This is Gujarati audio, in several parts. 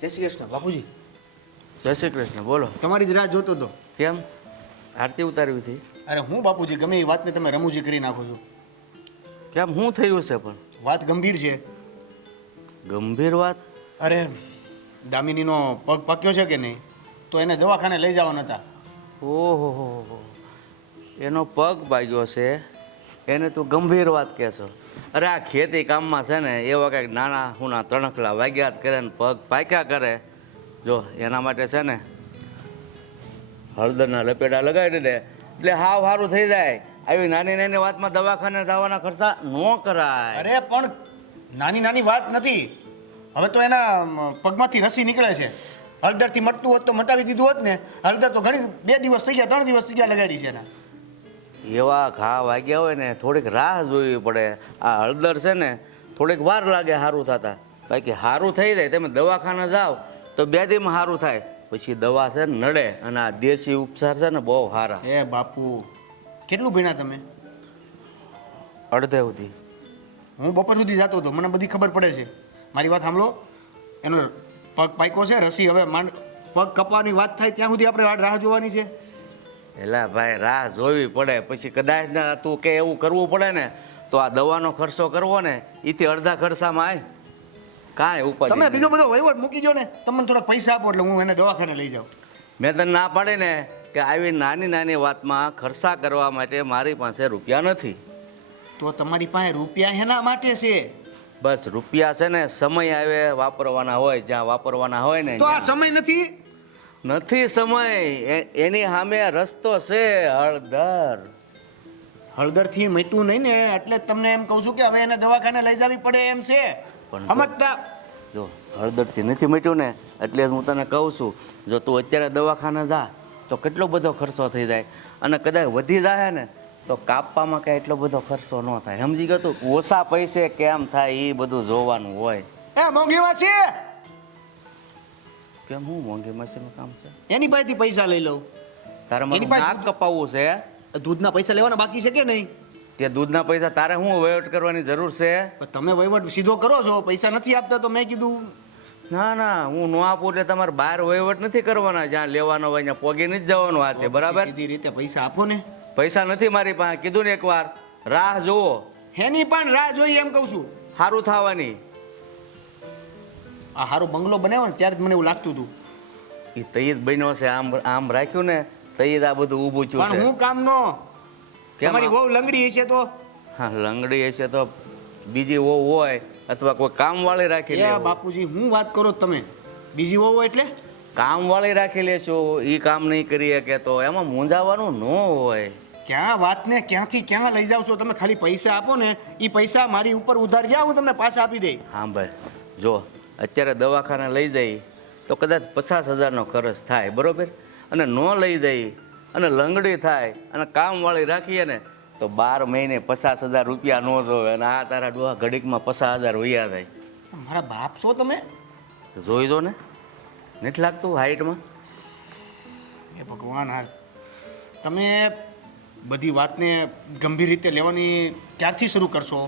જય શ્રી કૃષ્ણ બાપુજી. જય શ્રી કૃષ્ણ. બોલો. તમારી જ રાહ જોતો હતો. કેમ? આરતી ઉતારવી હતી? અરે હું બાપુજી ગમે એ વાતને તમે રમૂજી કરી નાખો છો. કેમ, શું થયું છે? પણ વાત ગંભીર છે. ગંભીર વાત? અરે દામિનીનો પગ પાક્યો છે કે નહીં, તો એને દવાખાને લઈ જવાના હતા. ઓહો, એનો પગ ભાગ્યો છે એને તું ગંભીર વાત કહેશો? અરે આ ખેતી કામમાં છે ને એવા કંઈક નાના હુના તણખલા વાગ્યા જ કરે ને પગ પાક્યા કરે. જો એના માટે છે ને હળદરના લપેટા લગાવી દે એટલે હાવ સારું થઈ જાય. આવી નાની નાની વાતમાં દવાખાને જવાના ખર્ચા ન કરાય. અરે પણ નાની નાની વાત નથી. હવે તો એના પગમાંથી રસી નીકળે છે. હળદરથી મટતું હોત તો મટાવી દીધું હોત ને. હળદર તો ઘણી 2 દિવસ થઈ ગયા, 3 દિવસ થઈ ગયા લગાડી છે એના. એવા ઘા વાગ્યા હોય ને થોડીક રાહ જોવી પડે. આ હળદર છે ને થોડીક વાર લાગે સારું થતા, બાકી સારું થઈ જાય. તમે દવાખાને જાઓ તો 2 દીમાં સારું થાય, પછી દવા છે ને નડે. અને આ દેશી ઉપચાર છે ને બહુ સારા. એ બાપુ કેટલું ભણ્યા તમે? અડધે સુધી. હું બપોર સુધી જતો હતો, મને બધી ખબર પડે છે. મારી વાત સાંભળો, એનો પગ પાક્યો છે, રસી હવે પગ કપવાની વાત થાય ત્યાં સુધી આપણે રાહ જોવાની છે. એલા ભાઈ રાહ જોવી પડે, પછી કદાચ ના તું કે એવું કરવું પડે ને તો આ દવાનો ખર્ચો કરવો ને એથી અડધા ખર્ચામાં આય કાંઈ ઉપાધિ તમે નહીં. બીજો બધો વહીવટ મૂકી દો ને, તમને થોડાક પૈસા આપો એટલે હું એને દવાખાને લઈ જાઉં. મેં તને ના પાડી ને કે આવી નાની નાની વાતમાં ખર્ચા કરવા માટે મારી પાસે રૂપિયા નથી. તો તમારી પાસે રૂપિયા એના માટે છે. બસ રૂપિયા છે ને સમય આવે વાપરવાના હોય, જ્યાં વાપરવાના હોય ને તો આ સમય નથી. નથી સમય. એની સામે રસ્તો છે હળદર. હળદરથી મટ્યું નહીં ને એટલે જ તમને એમ કહું છું કે હવે એને દવાખાને લઈ જવી પડે એમ છે. પણ સમજતા? જો હળદરથી નથી મટ્યું ને એટલે હું તને કહું છું, જો તું અત્યારે દવાખાને જા તો કેટલો બધો ખર્ચો થઈ જાય. અને કદાચ વધી જાય ને તો કાપવામાં કાંઈ એટલો બધો ખર્ચો ન થાય. સમજી ગયો તું? ઓછા પૈસે કેમ થાય એ બધું જોવાનું હોય. એ મોંઘી માસી, કેમ હું મોંઘી મશીનનું કામ છે? એની પાસેથી પૈસા લઈ લઉં. તારે એની મારું પાસે નાક કપાવવું છે? દૂધના પૈસા લેવાના બાકી છે કે નહીં? તે દૂધના પૈસા તારે શું વહીવટ કરવાની જરૂર છે? પણ તમે વહીવટ સીધો કરો છો, પૈસા નથી આપતા તો મેં કીધું ના ના, હું ન આપું એટલે તમારે બહાર વહીવટ નથી કરવાના. જ્યાં લેવાનો હોય ત્યાં પોગી નથી જવાનું હાથે, બરાબર? સીધી રીતે પૈસા આપો ને. પૈસા નથી મારી પાસે, કીધું ને એકવાર. રાહ જોવો. એની પણ રાહ જોઈએ એમ કહું છું. સારું થવાની. આ હારો બંગલો બનાવ્યો ને ત્યારે જ મને એવું લાગતું હતું. એ તઈ જ બન્યો છે. આમ આમ રાખ્યું ને તઈ જ આ બધું ઊભું થયું પણ છે. હું કામનો? કેમ તમારી આમ? બહુ લંગડી હશે તો. હા, લંગડી હશે તો બીજી વહુ હોય અથવા કોઈ કામવાળી રાખી એ લે. બાપુજી હું વાત કરો તમે? બીજી વહુ એટલે? કામવાળી રાખી લેશું. એ કામ નહીં કરી શકે તો એમાં મૂંઝાવાનું ન હોય. ક્યાં વાતને ક્યાંથી ક્યાં લઈ જાવ છો તમે? ખાલી પૈસા આપો ને, એ પૈસા મારી ઉપર ઉધાર ગયા, હું તમને પાછા આપી દઈ. હા ભાઈ, જો અત્યારે દવાખાને લઈ જઈ તો કદાચ 50,000નો ખર્ચ થાય, બરોબર? અને ન લઈ જઈ અને લંગડી થાય અને કામવાળી રાખીએ ને તો 12 મહિને 50,000 રૂપિયા ન જોવે. અને આ તારા ડોહા ઘડીકમાં 50,000 વૈયા જાય. મારા બાપ છો તમે? જોઈ દો ને, નથી લાગતું હાઈટમાં? એ ભગવાન, હા તમે બધી વાતને ગંભીર રીતે લેવાની ક્યારથી શરૂ કરશો?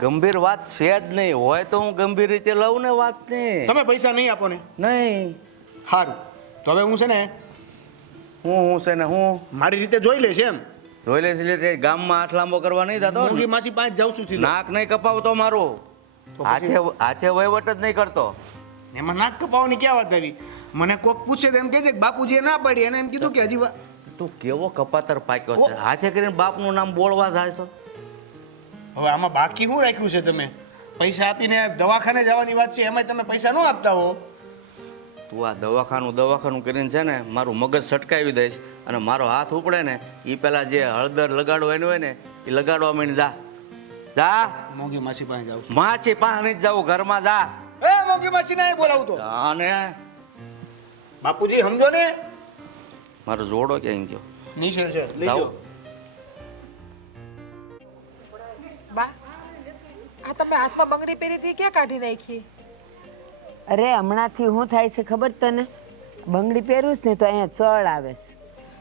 ગંભીર વાત છે જ નહીં. હોય તો હું ગંભીર રીતે લઉં ને વાતને. તમે પૈસા નહીં આપો ને? નહીં. સારું, તો હવે હું છે ને હું છે ને હું મારી રીતે જોઈ લઈશ એમ. જોઈ લઈશ એટલે ગામમાં હાથ લાંબો કરવા નહીં થતો. મોંઘી માસી પાસે જાઉં છું સીધો. નાક નહીં કપાવતો મારું. તો હાથે હાથે વહીવટ જ નહીં કરતો. એમાં નાક કપાવવાની ક્યાં વાત આવી? મને કોક પૂછે તો એમ કહે છે કે બાપુજીએ ના પાડી, એને એમ કીધું કે હજી તું કેવો કપાતર પાક્યો છે. હાથે કરીને બાપનું નામ બોલવા જાય છો. હવે આમાં બાકી શું રાખ્યું છે તમે? પૈસા આપીને દવાખાને જવાની વાત છે, એમાંય તમે પૈસા ન આપતા હો. તું આ દવાખાનું કરીને છે ને મારું મગજ સટકાવી દઈશ. અને મારો હાથ ઉપડે ને એ પેલા જે હળદર લગાડવાનું હોય ને એ લગાડવા માંડી જા. જા. મોંઘી માસી પાસે જાઉં છું. માછી પાસે નહીં જવું, ઘરમાં જા. એ મોંઘી માસી ને બોલાવું તો. અને બાપુજી સમજો ને. મારો જોડો ક્યાં ગયો? નીચે છે, લઈ જાઓ. જાઓ. બા, આ તમે હાથમાં બંગડી પહેરી હતી ક્યાં કાઢી નાખી? અરે હમણાંથી શું થાય છે ખબર તને? બંગડી પહેરું ને તો અહીંયા ચળ આવે છે,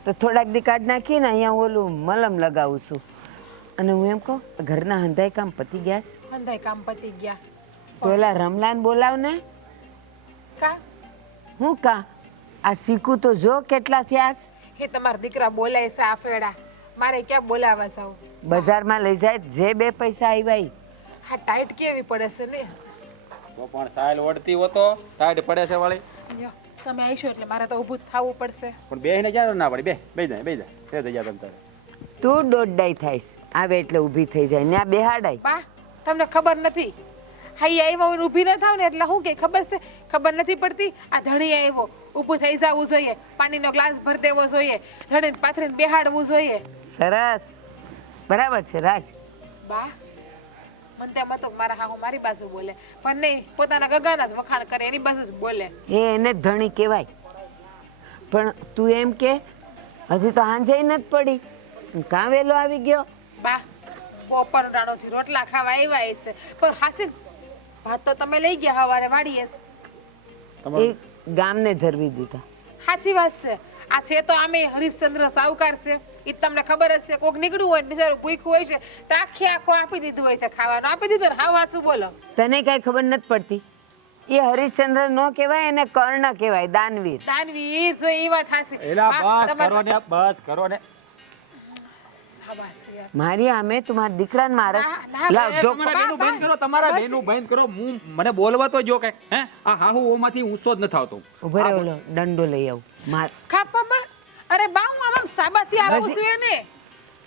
તો થોડાક દી કાઢ નાખીને અહીંયા ઓલું મલમ લગાવું છું. અને હું એમ કહું, ઘરના હંધાઈ કામ પતી ગયા છે? હંધાઈ કામ પતી ગયા. તો એલા રમલાને બોલાવ ને. કા હું કા આ શીખું તો જો કેટલા થયા છે. હે તમારા દીકરા બોલાય છે આ ફેડા મારે ક્યાં બોલાવા જાવ બજારમાં લઈ જાય જે બે પૈસા આવ્યા ઈ. હા ટાઈટ કેવી પડે છે ને તો પણ સાયલ વળતી હોતો ટાઈટ પડે છે વાળી લ્યો, તમે આવીશો એટલે મારે તો ઊભું જ થવું પડશે પણ બેહીને ક્યાં ના પડી બે જાય તે થઈ જાય તમ તારે તું દોડડાઈ થાઈશ આવે એટલે ઊભી થઈ જાય ને આ બેહાડાઈ. બા તમને ખબર નથી હાઈ આવ્યો હોય ને ઊભી ન થાવ ને એટલે શું કે ખબર છે ખબર નથી પડતી આ ધણી આવ્યો ઊભું થઈ જવું જોઈએ પાણીનો ગ્લાસ ભરી દેવો જોઈએ ધણીને પાથરીને બેહાડવું જોઈએ સરસ બરાબર છે રાજ. બા મને તેમ હતું કે મારા હાહુ મારી બાજુ બોલે પણ નહીં પોતાના ગગાના જ વખાણ કરે એની બાજુ જ બોલે એ એને જ ધણી કહેવાય. પણ તું એમ કે હજી તો હાંજે નથી પડી કાં વેલો આવી ગયો. બા બપોર રાણોથી રોટલા ખાવા આવ્યા છે પણ હાસી ભાત તો તમે લઈ ગયા હવારે વાડીએ એ ગામને ધરવી દીધા. સાચી વાત છે આ છે તો આમે હરિશ્ચંદ્ર સાહુકાર છે એ તમને ખબર જ છે કોક નીકળ્યું હોય ને બિચારું ભૂખ્યું હોય છે તો આખો આપી દીધું હોય છે ખાવાનું આપી દીધું ને હા શું બોલો તને કઈ ખબર નથી પડતી. એ હરિશ્ચંદ્ર નો કહેવાય એને કર્ણ કહેવાય દાનવીર. દાનવી જો એ વાત હાસી એલા બસ કરો ને શાબાશ યાર. મારી આમે તમારા દીકરાને મારે લાવ જો તમારા બેનું બંધ કરો હું મને બોલવા તો જો કે હે આ હાહુ ઓમાંથી ઊંચો જ ન થાવતો ઉભો રહે ઓલો દંડો લઈ આવું માર ખાપામાં અરે બા હું આમ સાબાથી આવું છું એને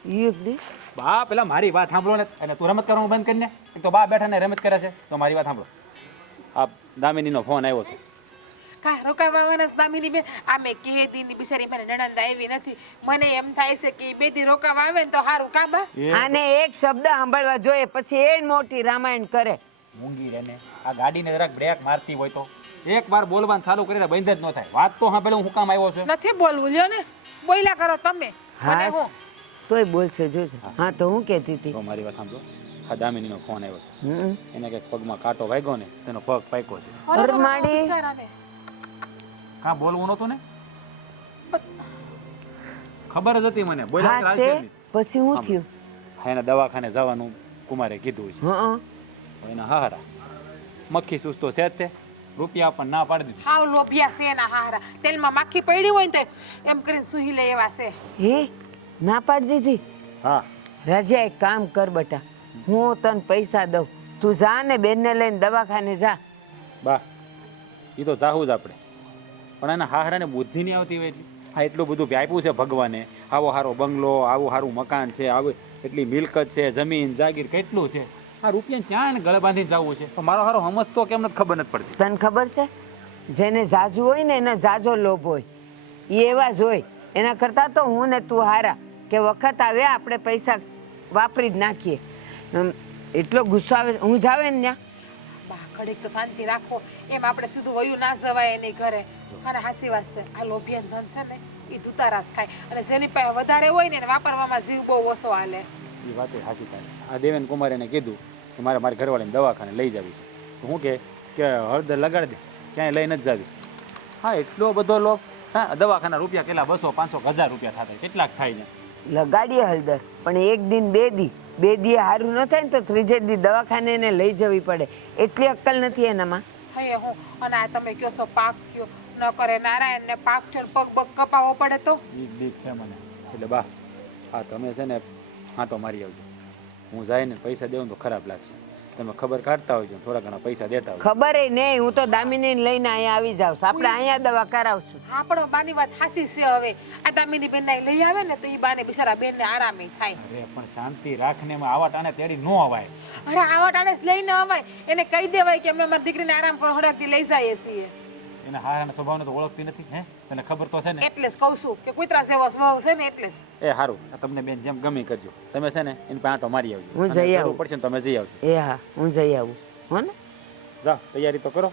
ઈ એક દી બા પેલા મારી વાત સાંભળો ને અને તું રમત કરવાનું બંધ કરીને એક તો બા બેઠા ને રમત કરે છે તો મારી વાત સાંભળો આ દામિનીનો ફોન આવ્યો હતો કા રોકાવાના દામિની બેન આ મેં કે દીની બિચારી મને નણંદ આવી નથી મને એમ થાય છે કે બે દી રોકાવા આવે ને તો સારું કા બા આને એક શબ્દ સાંભળવા જોઈએ પછી એ મોટી રામાયણ કરે. મૂંગી રેને આ ગાડીને જરાક બ્રેક મારતી હોય તો એક વાર બોલવાનું ચાલુ કરીને બંધ જ ન થાય વાત તો સાંભળો હું કામ આવ્યો છું નથી બોલવું લ્યો ને બોલ્યા કરો તમે મને હા હું તોય બોલશે જોજો. હા તો હું કહેતી હતી તો મારી વાત સાંભળો આ દામિનીનો ફોન આવ્યો છે હમ. એને કંઈક પગમાં કાંટો વાગ્યો ને તેનો પગ પાક્યો છે અરે માડી. બિચારાને. કાં બોલવું નતું ને ખબર જ હતી મને બોલ્યા હા વગર તે હાલશે જ નહીં. પછી હું થયું. હા, એને દવાખાને જવાનું કુમારે કીધું છે હં એના હારા મક્ખી સૂસતો છે જ તે રૂપિયા પણ ના પાડી દીધી હાવ લોભિયા છે એના હારા તેલમાં માખી પડી હોય ને તો એમ કરીને સુહી લે એવા છે હે ના પાડી દીધી. હા રાજા એક કામ કર બેટા હું તને પૈસા દઉં તું જા ને બેનને લઈને દવાખાને જા. બા એ તો ચાહું જ આપણે પણ એના હારાને બુદ્ધિ નહીં આવતી હોય એટલી હા એટલું બધું આપ્યું છે ભગવાને આવો સારો બંગલો આવું સારું મકાન છે આવું એટલી મિલકત છે જમીન જાગીર કેટલું છે આ રૂપિયા ક્યાં એને ગળે બાંધીને જવું છે તો મારો હારો સમજતો કેમ નથી ખબર નથી પડતી તને ખબર છે જેને જાજુ હોય ને એને જાજો લોભ હોય એ એવા જ હોય. એના કરતાં તો હું ને તું હારા કે વખત આવે આપણે પૈસા વાપરી જ નાખીએ. એટલો ગુસ્સો આવે હું જાવે ને ત્યાં બા ઘડીક તો શાંતિ રાખો એમ આપણે સીધું વયું ના જવાય એની ઘરે અને હાસી વાત છે આ લોભિયા ધન છે ને એ દુતારાસ ખાય અને જેની પાસે વધારે હોય ને એને વાપરવામાં જીવ બહુ ઓછો હાલે એ વાત હાચી થાય આ દેવેન કુમાર એને કીધું કે મારે મારી ઘરવાળીને દવાખાને લઈ જવી છે તો હું કે હળદર લગાડી દે ક્યાંય લઈ નથી જાવી હા એટલો બધો લોક હા દવાખાના રૂપિયા કેટલા 200 500 1000 રૂપિયા થતા કેટલાક થાય ને લગાડીએ હળદર પણ એક દિન બે દી સારું ન થાય ને તો ત્રીજે દી દવાખાને એને લઈ જવી પડે એટલી અક્કલ નથી એનામાં. થઈએ હું અને આ તમે કહો છો પાક થયો ન કરે નારાયણ ને પાક થયો ને પગ કપાવવો પડે તો બીક છે મને એટલે બા હા તમે છે ને આંટો મારી આવજો હું જાય ને પૈસા દેવું તો ખરાબ લાગશે તમે ખબર કાઢતા હોય થોડા ઘણા પૈસા દેતા હોય ખબર નહીં હું તો દામિની લઈને અહીંયા આવી જાઉં આપણે અહીંયા દવા કરાવશું. હા પણ બાની વાત હાસી છે હવે આ દામિની બેન લઈ આવે ને તો એ બાને બિચારા બેન ને આરામ થાય અરે પણ શાંતિ રાખને એમાં આવા ટાણે તેડી ન અવાય અરે આવા ટાણે લઈને અવાય એને કહી દેવાય કે અમે અમારી દીકરીને આરામ પર હડકથી લઈ જઈએ છીએ એના હારાના સ્વભાવને તો ઓળખતી નથી હે તને ખબર તો છે ને એટલે જ કહું છું કે કૂતરા જેવો સ્વભાવ છે ને એટલે જ એ સારું તમને બેન જેમ ગમે કરજો તમે છે ને એની પાસે આંટો મારી આવજો હું અને જઈ જરૂર આવું. પડશે ને તમે જઈ આવજો એ હા હું જઈ આવું હો ને. જાઓ તૈયારી તો કરો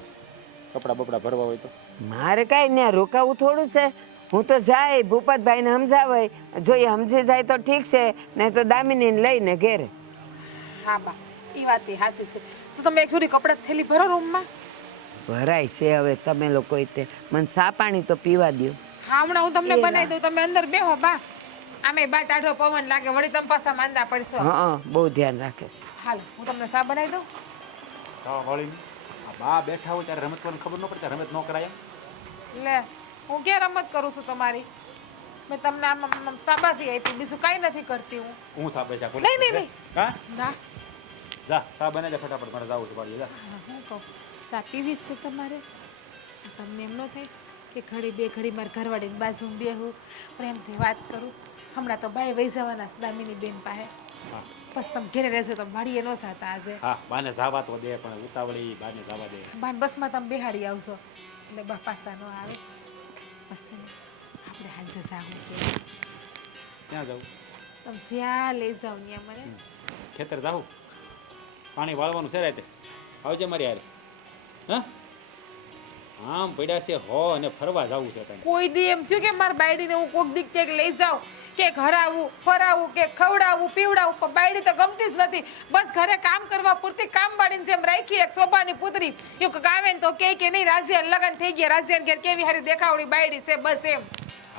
કપડા બપડા ભરવા હોય તો મારે કાંઈ ત્યાં રોકાવું થોડું છે હું તો જાય ભૂપતભાઈને સમજાવાય જો એ સમજી જાય તો ઠીક છે નહીં તો દામિનીને લઈને ઘેરે. હા બા એ વાત હાસી છે તો તમે એક જોડી કપડા થેલી ભરો રૂમમાં ભરાય છે હવે તમે લોકો તે મને સા પાણી તો પીવા દો. હા હમણાં હું તમને બનાવી દઉં તમે અંદર બેહો બા આમે બા ટાઢો પવન લાગે વળી તમે પાછા માંદા પડશો હા બહુ ધ્યાન રાખે છે. હાલ હું તમને ચા બનાવી દઉં વળી બા બેઠા હોય ત્યારે રમત કરવાની ખબર ન પડે રમત ન કરાય એમ? લે હું ક્યાં રમત કરું છું તમારી? મેં તમને આમ શાબાશી આપી, બીજું કાંઈ નથી કરતી હું. હું સાબે છે નહીં, નહીં, નહીં. હા ના જા સા બને જા ફટાફટ મારે જાવું છે પાડી જા. હું કહું ચા પીવી જ છે તમારે? તમને એમ ન થાય કે ઘડી બે ઘડી મારા ઘરવાળીની બાજુ બેહું પ્રેમથી વાત કરું? હમણાં તો ભાઈ વહી જવાના છે દામિની બેન પાસે. હા બસ તમે ઘરે રહેજો, તમે વાડીએ ન જતા આજે. હા બાને જાવા તો દે પણ ઉતાવળી બાને જાવા દે. બાન બસમાં તમે બેહાડી આવશો એટલે બા પાસા ન આવે. બસ છે ને, આપણે હાજર જાવું કે ક્યાં જાવું? તમે જ્યાં લઈ જાઓ ત્યાં મને. ખેતર જાવું? પાણી વાળવાનું છે રાતે આવજે મારી હારે. હા આમ પડ્યા છે હો અને ફરવા જવું છે તને. કોઈ દી એમ થયું કે મારા બાયડીને હું કોક દીક ક્યાંક લઈ જાઉં, કે હરાવું ફરાવું કે ખવડાવું પીવડાવું, પણ બાયડી તો ગમતી જ નથી. બસ ઘરે કામ કરવા પૂરતી કામ બાળીને જેમ રાખી એક શોભાની પુત્રી એવું ગાવે ને તો કે નહીં રાજીયા લગન થઈ ગયા, રાજીયા ઘેર કેવી હારી દેખાવડી બાયડી છે, બસ એમ.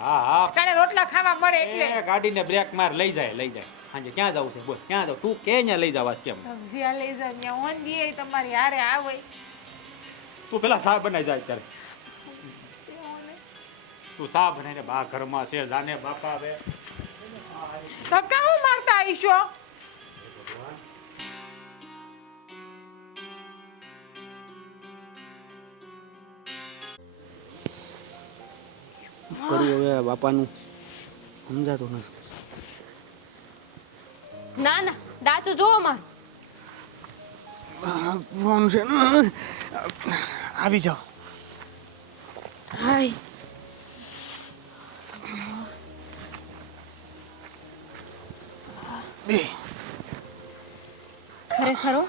હા હા કાલે રોટલા ખાવા મળે એટલે. એ ગાડીને બ્રેક માર લઈ જાય. હાંજે ક્યાં જવું છે બોલ ક્યાં જાવ તું કે ત્યાં લઈ જવાસ કેમ? તમે જ્યાં લઈ જાવ ત્યાં હોંદીએ તમારી હારે આવે. તું પેલા સા બનાવી જાય ત્યારે તું સા બનાવીને બા ઘરમાં છે જાને બાપા હવે ધક્કા હું મારતા આવીશો? કરું હવે બાપાનું સમજાતું નથી. ના ના ડાચું જોવો મારું. ફોન છે ને, આવી જાઓ. હાય બે ખરેખર હો,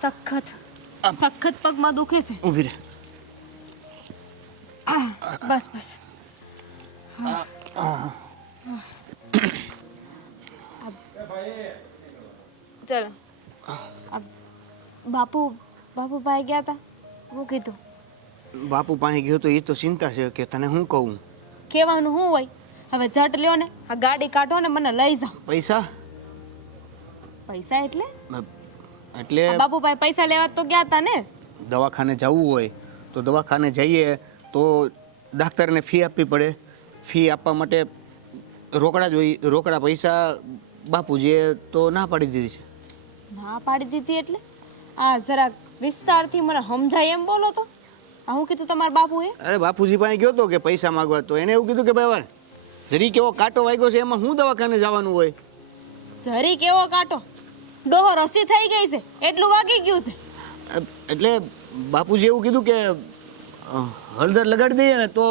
સખત પગમાં દુખે છે. ઊભી રહે. બસ બસ ચલો. બાપુ ભાઈ ગયા હતા, હું કીધું બાપુ પાસે ગયો તો એ તો ચિંતા છે કે તને શું કહું. કહેવાનું શું હોય? હવે ઝટ લ્યો ને, આ ગાડી કાઢો ને મને લઈ જાઓ. પૈસા પૈસા એટલે? એટલે બાપુભાઈ પૈસા લેવા તો ગયા હતા ને. દવાખાને જવું હોય તો દવાખાને જઈએ તો ડાક્ટરને ફી આપવી પડે. ફી આપવા માટે રોકડા જોઈએ. રોકડા પૈસા બાપુજીએ તો ના પાડી દીધી છે. ના પાડી દીધી એટલે? આ જરાક વિસ્તારથી મને સમજાય એમ બોલો તો. આ હું કીધું તમારા બાપુએ? અરે બાપુજી પાસે ગયો તો કે પૈસા માંગવા, તો એને એવું કીધું કે ભાઈ જરી કેવો કાંટો વાગ્યો છે, એમાં હું દવાખાને જવાનું હોય. સરી કેવો કાંટો? ડોહો રસી થઈ ગઈ છે એટલું વાગી ગયું છે. એટલે બાપુજી એવું કીધું કે હળદર લગાડી દઈએ ને તો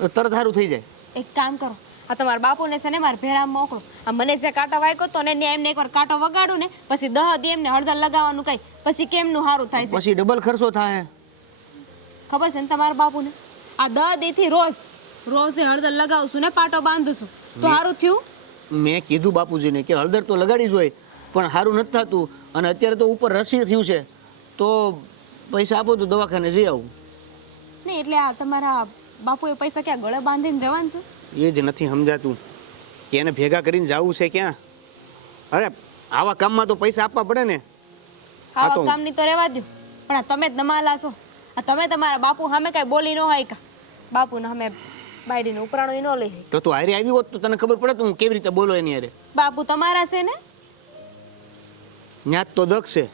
તરત સારું થઈ જાય. એક કામ કરો, આ તમારા બાપુને છે ને મારા ભેરામાં મોકલો. આ મને જે કાંટો વાગ્યો તો ને એમને એકવાર કાંટો વગાડું ને પછી 10 દી એમને હળદર લગાવવાનું કઈ, પછી કેમનું સારું થાય છે પછી ડબલ ખર્ચો થાય. ખબર છે ને તમારા બાપુને? આ 10 દીથી રોજે હળદર લગાવશું ને પાટો બાંધું છું તો સારું થયું. મેં કીધું બાપુજીને કે હળદર તો લગાડી જ હોય પણ સારું નથી થતું, અને અત્યારે તો ઉપર રસી થયું છે, તો પૈસા આપો તો દવાખાને જઈ આવું. નહીં એટલે આ તમારા બાપુએ પૈસા ક્યાં ગળે બાંધીને જવાનું છે? એ જ નથી સમજાતું કે એને ભેગા કરીને જવું છે ક્યાં. અરે આવા કામમાં તો પૈસા આપવા પડે ને. આવા કામની તો રહેવા દો, પણ આ તમે જ નમાલા છો. આ તમે તમારા બાપુ સામે કઈ બોલી ન હોય કા? બાપુને સામે બાયડીને ઉપરાણો ન લઈ જાય. તો તું હારી આવી હોત તો તને ખબર પડે તો હું કેવી રીતે બોલો એની હારે. બાપુ તમારા છે ને? ન્યાત તો દક્ષ છે.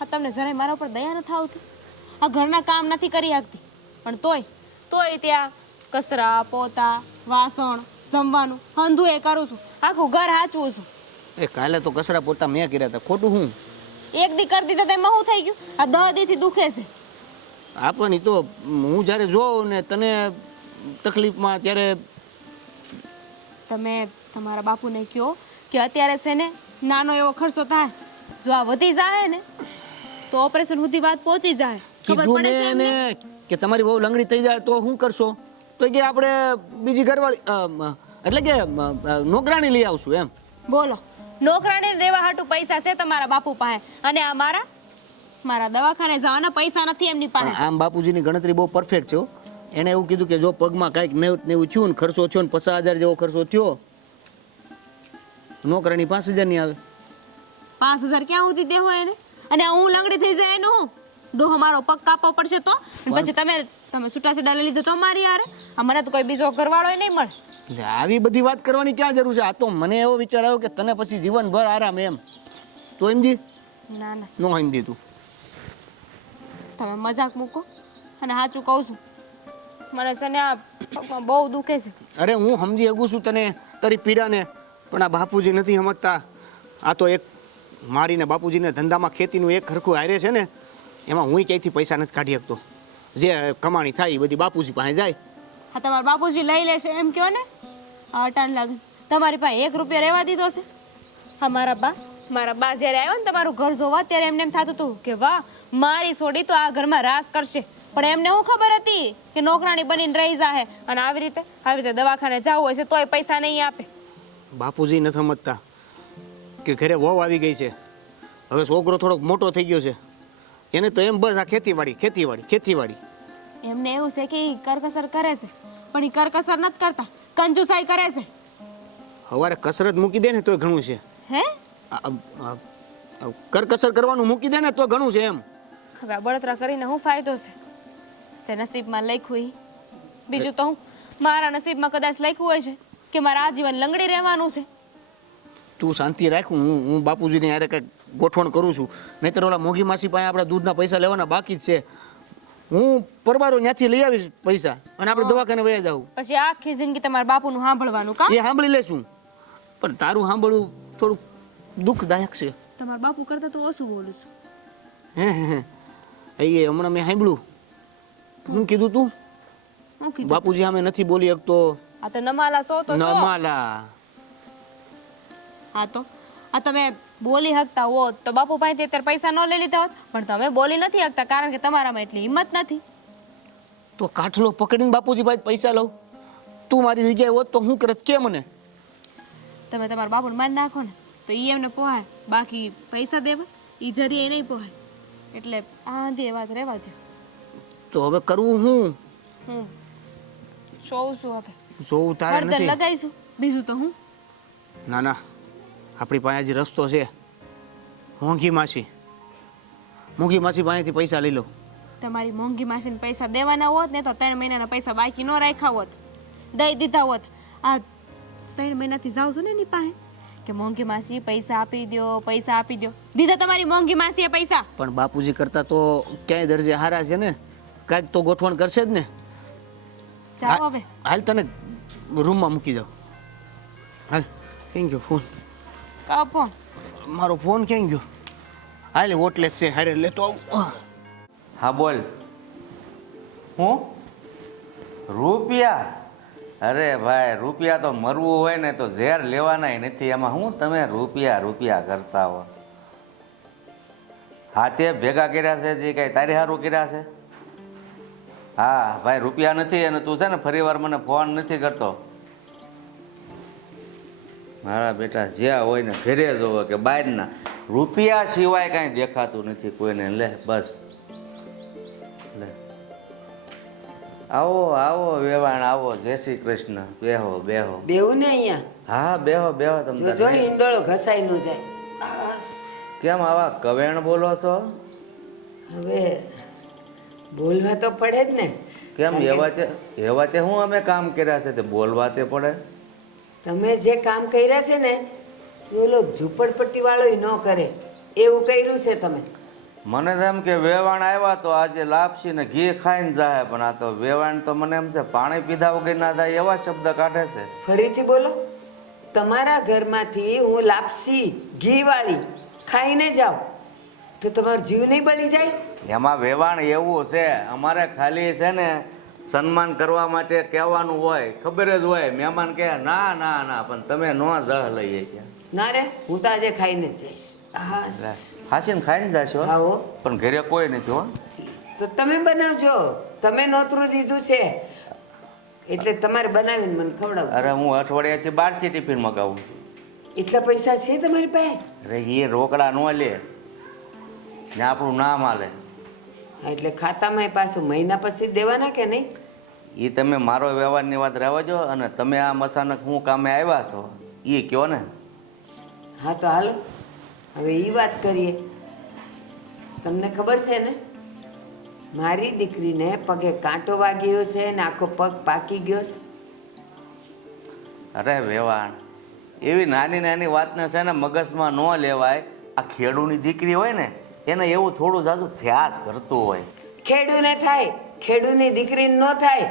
આ તમને જરાય મારા ઉપર દયા નથી આવતી? આ ઘરના કામ નથી કરી શકતી પણ તોય ત્યાં કચરા પોતા વાસણ જમવાનું હંધું એ કરું છું, આખું ઘર હાચવું છું. એ કાલે તો કચરા પોતા મેં કર્યા હતા, ખોટું હું? એક દી કરી દીધા તેમાં શું થઈ ગયું? આ 10 દીથી દુખે છે. આપવાની તો હું જ્યારે જોઉં ને તને તકલીફમાં ત્યારે તમે તમારા બાપુને કહો કે અત્યારે છે ને નાનો એવો ખર્ચો થાય, જો આ વધી જાય ને તો ઓપરેશન સુધી વાત પહોંચી જાય. ખબર કીધું પડે છે મેં એમને? એને કે તમારી બહુ લંગડી થઈ જાય તો શું કરશો? તો કે આપણે બીજી ઘરવાળી એટલે કે નોકરાણી લઈ આવશું એમ. બોલો, નોકરાણી દેવા હાટુ પૈસા છે તમારા બાપુ પાસે, અને આ મારા દવાખાને જવાના પૈસા નથી એમની પાસે. પણ આમ બાપુજીની ગણતરી બહુ પરફેક્ટ છે હો. એને એવું કીધું કે જો પગમાં કાંઈક ને એવું થયું ને ખર્ચો થયો ને 50,000 જેવો ખર્ચો થયો, નોકરાણી 5,000 ની આવે. 5,000 ક્યાં સુધી દેવો એને? અને હું લંગડી થઈ જાય એનું હું? ડોહો મારો પગ કાપવો પડશે તો અને પછી તમે છૂટાછેડા લઈ લીધો તો મારી યાર મને તો કોઈ બીજો ઘરવાળો નહીં મળે. એટલે આવી બધી વાત કરવાની ક્યાં જરૂર છે? આ તો મને એવો વિચાર આવ્યો કે તને પછી જીવનભર આરામ એમ. તો સમજી? ના ના નો સમજી તું. તમે મજાક મૂકો અને સાચું કહું છું મને છે ને આ પગમાં બહુ દુખે છે. અરે હું સમજી શકું છું તને, તારી પીડાને, પણ આ બાપુજી નથી સમજતા. આ તો એક મારીને બાપુજીને ધંધામાં ખેતીનું એક હરખું હારે છે ને, એમાં હું ક્યાંયથી પૈસા નથી કાઢી શકતો. જે કમાણી થાય એ બધી બાપુજી પાસે જાય. હા તમારા બાપુજી લઈ લેશે એમ કહો ને. આ અટાણ લાગે તમારી પાસે 1 રૂપિયા રહેવા દીધો છે. હા મારા બા જ્યારે આવ્યા ને તમારું ઘર જોવા ત્યારે એમને એમ થતું હતું કે વાહ મારી છોડી તો આ ઘરમાં રાસ કરશે, પણ એમને શું ખબર હતી કે નોકરાણી બનીને રહી જાહે અને આવી રીતે દવાખાને જવું હોય છે તોય પૈસા નહીં આપે. બાપુજી નથી સમજતા કે ઘરે વહુ આવી ગઈ છે, હવે છોકરો થોડોક મોટો થઈ ગયો છે, એને તો એમ બસ આ ખેતીવાડી. એમને એવું છે કે ઈ કરકસર કરે છે પણ ઈ કરકસર નથી કરતા, કંજુસાઈ કરે છે. સવારે કસરત મૂકી દે ને તોય ઘણું છે. હે કરકસર કરવાનું મૂકી દે ને તો ઘણું છે એમ. હવે આ બળતરા કરીને શું ફાયદો છે નસીબમાં લખ્યું ઈ. બીજું તો હું મારા નસીબમાં કદાચ લખ્યું હોય છે કે મારા આજીવન લંગડી રહેવાનું છે. તું શાંતિ રાખ, હું બાપુજીને યારે કંઈક ગોઠવણ કરું છું. નહીંતર ઓલા મોઘી માસી પાસે આપણા દૂધના પૈસા લેવાના બાકી જ છે. હું પરબારો ત્યાંથી લઈ આવીશ પૈસા અને આપણે દવાખાને વયા જાવ. પછી આખી જિંદગી તમારા બાપુનું સાંભળવાનું કામ. એ સાંભળી લેશું, પણ તારું સાંભળવું થોડુંક દુઃખદાયક છે. તમારા બાપુ કરતા તો ઓછું બોલું છું. હે હમણાં મેં સાંભળ્યું. શું કીધું તું? હું કીધું બાપુજી સામે નથી બોલી શકતો. આ તો નમાલા છો તો છો. નમાલા. હા તો આ તમે બોલી શકતા હોત તો બાપુ પાસેથી અત્યારે પૈસા ન લઈ લીધા હોત, પણ તમે બોલી નથી શકતા કારણ કે તમારામાં એટલી હિંમત નથી. તો કાઠલો પકડીને બાપુજી પાસે પૈસા લઉં? તું મારી જગ્યાએ હોત તો હું કરત કે મને? તમે તમારા બાપુને મારી નાખો ને તો ઈ એમને પોહાય, બાકી પૈસા દેવા ઈ જરીએ નહીં પોહાય. એટલે આંધી વાત રહેવા દો. તો હવે કરવું હું? હું જોઉં છું હવે જોવું તારે વળતર નથી. લગાઈશું બીજું તો હું. ના આપણી પાસે હજી રસ્તો છે. મોંઘી માસી પાસેથી પૈસા લઈ લો. તમારી મોંઘી માસીને પૈસા દેવાના હોત ને તો 3 મહિનાના પૈસા બાકી ન રાખ્યા હોત, દઈ દીધા હોત. આ 3 મહિનાથી જાઉં છું ને એની પાસે કે મોંઘી માસી પૈસા આપી દો. દીધા તમારી મોંઘી માસીએ પૈસા. પણ બાપુજી કરતા તો ક્યાંય દરજે હારા છે ને, કાંઈક તો ગોઠવણ કરશે જ ને. જાઓ હવે. હાલ તને રૂમમાં મૂકી જાઉં. હાલ. ક્યાં ગયો ફોન? કાપો. મારો ફોન ક્યાં ગયો? હાલે વોટલેસ છે, હારે લેતો આવું. હા બોલ. હું રૂપિયા? અરે ભાઈ રૂપિયા તો મરવું હોય ને તો ઝેર લેવાના નથી. એમાં હું તમે રૂપિયા કરતા હો. હા તે ભેગા કર્યા છે જે કાંઈ તારી હારું કર્યા છે? હા ભાઈ રૂપિયા નથી અને તું છે ને ફરીવાર મને ફોન નથી કરતો. મારા બેટા જ્યાં હોય ને ઘરે જોવો કે બહારના રૂપિયા સિવાય કાંઈ દેખાતું નથી કોઈને. લે બસ લે આવો વેવાણ આવો. જય શ્રી કૃષ્ણ. બેહો. બેવું ને અહીંયા. હા બેહો જો જો તમે. ઈંડોળો ઘસાઈ ન જાય. કેમ આવા કવેણ બોલો છો? હવે બોલવા તો પડે જ ને. કેમ એવા તે હું અમે કામ કર્યા છે તે બોલવા તે પડે? તમે જે કામ કર્યા છે ને એ ઓલો ઝૂંપડપટ્ટી વાળો ન કરે એવું કર્યું છે તમે. મને તો એમ કે વેવાણ આવ્યા તો આજે લાપસી ને ઘી ખાઈને જાય, પણ આ તો વેવાણ તો મને એમ છે પાણી પીધા વગર ના થાય એવા શબ્દ કાઢે છે. ફરીથી બોલો. તમારા ઘરમાંથી હું લાપસી ઘી વાળી ખાઈને જાઉં તો તમારો જીવ નહીં બળી જાય? એમાં વેવાણ એવું છે અમારે ખાલી છે ને સન્માન કરવા માટે કહેવાનું હોય, ખબર જ હોય. મહેમાન કહે ના પણ તમે નો દહ લઈએ ક્યાં. ના રે હું તો આજે ખાઈને જ જઈશ. હાસીને ખાઈને જશો? આવો પણ ઘરે કોઈ નથી હો. તો તમે બનાવજો. તમે નોતરું દીધું છે એટલે તમારે બનાવીને મને ખવડાવો. અરે હું અઠવાડિયાથી બહારથી ટિફિન મગાવું છું. એટલા પૈસા છે તમારી પાસે? અરે એ રોકડા ન લે ને આપણું નામ હાલે. એટલે ખાતામાં પાછું મહિના પછી દેવાના કે નહીં? એ તમે મારો વ્યવહારની વાત રહેવા જો અને તમે આ અચાનક હું કામે આવ્યા છો એ કહો ને. હા તો હાલો હવે એ વાત કરીએ. તમને ખબર છે ને મારી દીકરીને પગે કાંટો વાગ્યો છે ને આખો પગ પાકી ગયો છે. અરે વેવાણ, એવી નાની નાની વાતને છે ને મગજમાં ન લેવાય. આ ખેડૂની દીકરી હોય ને એને એવું થોડું જાજુ થ્યાસ કરતું હોય. ખેડૂને થાય, ખેડૂની દીકરી ન થાય.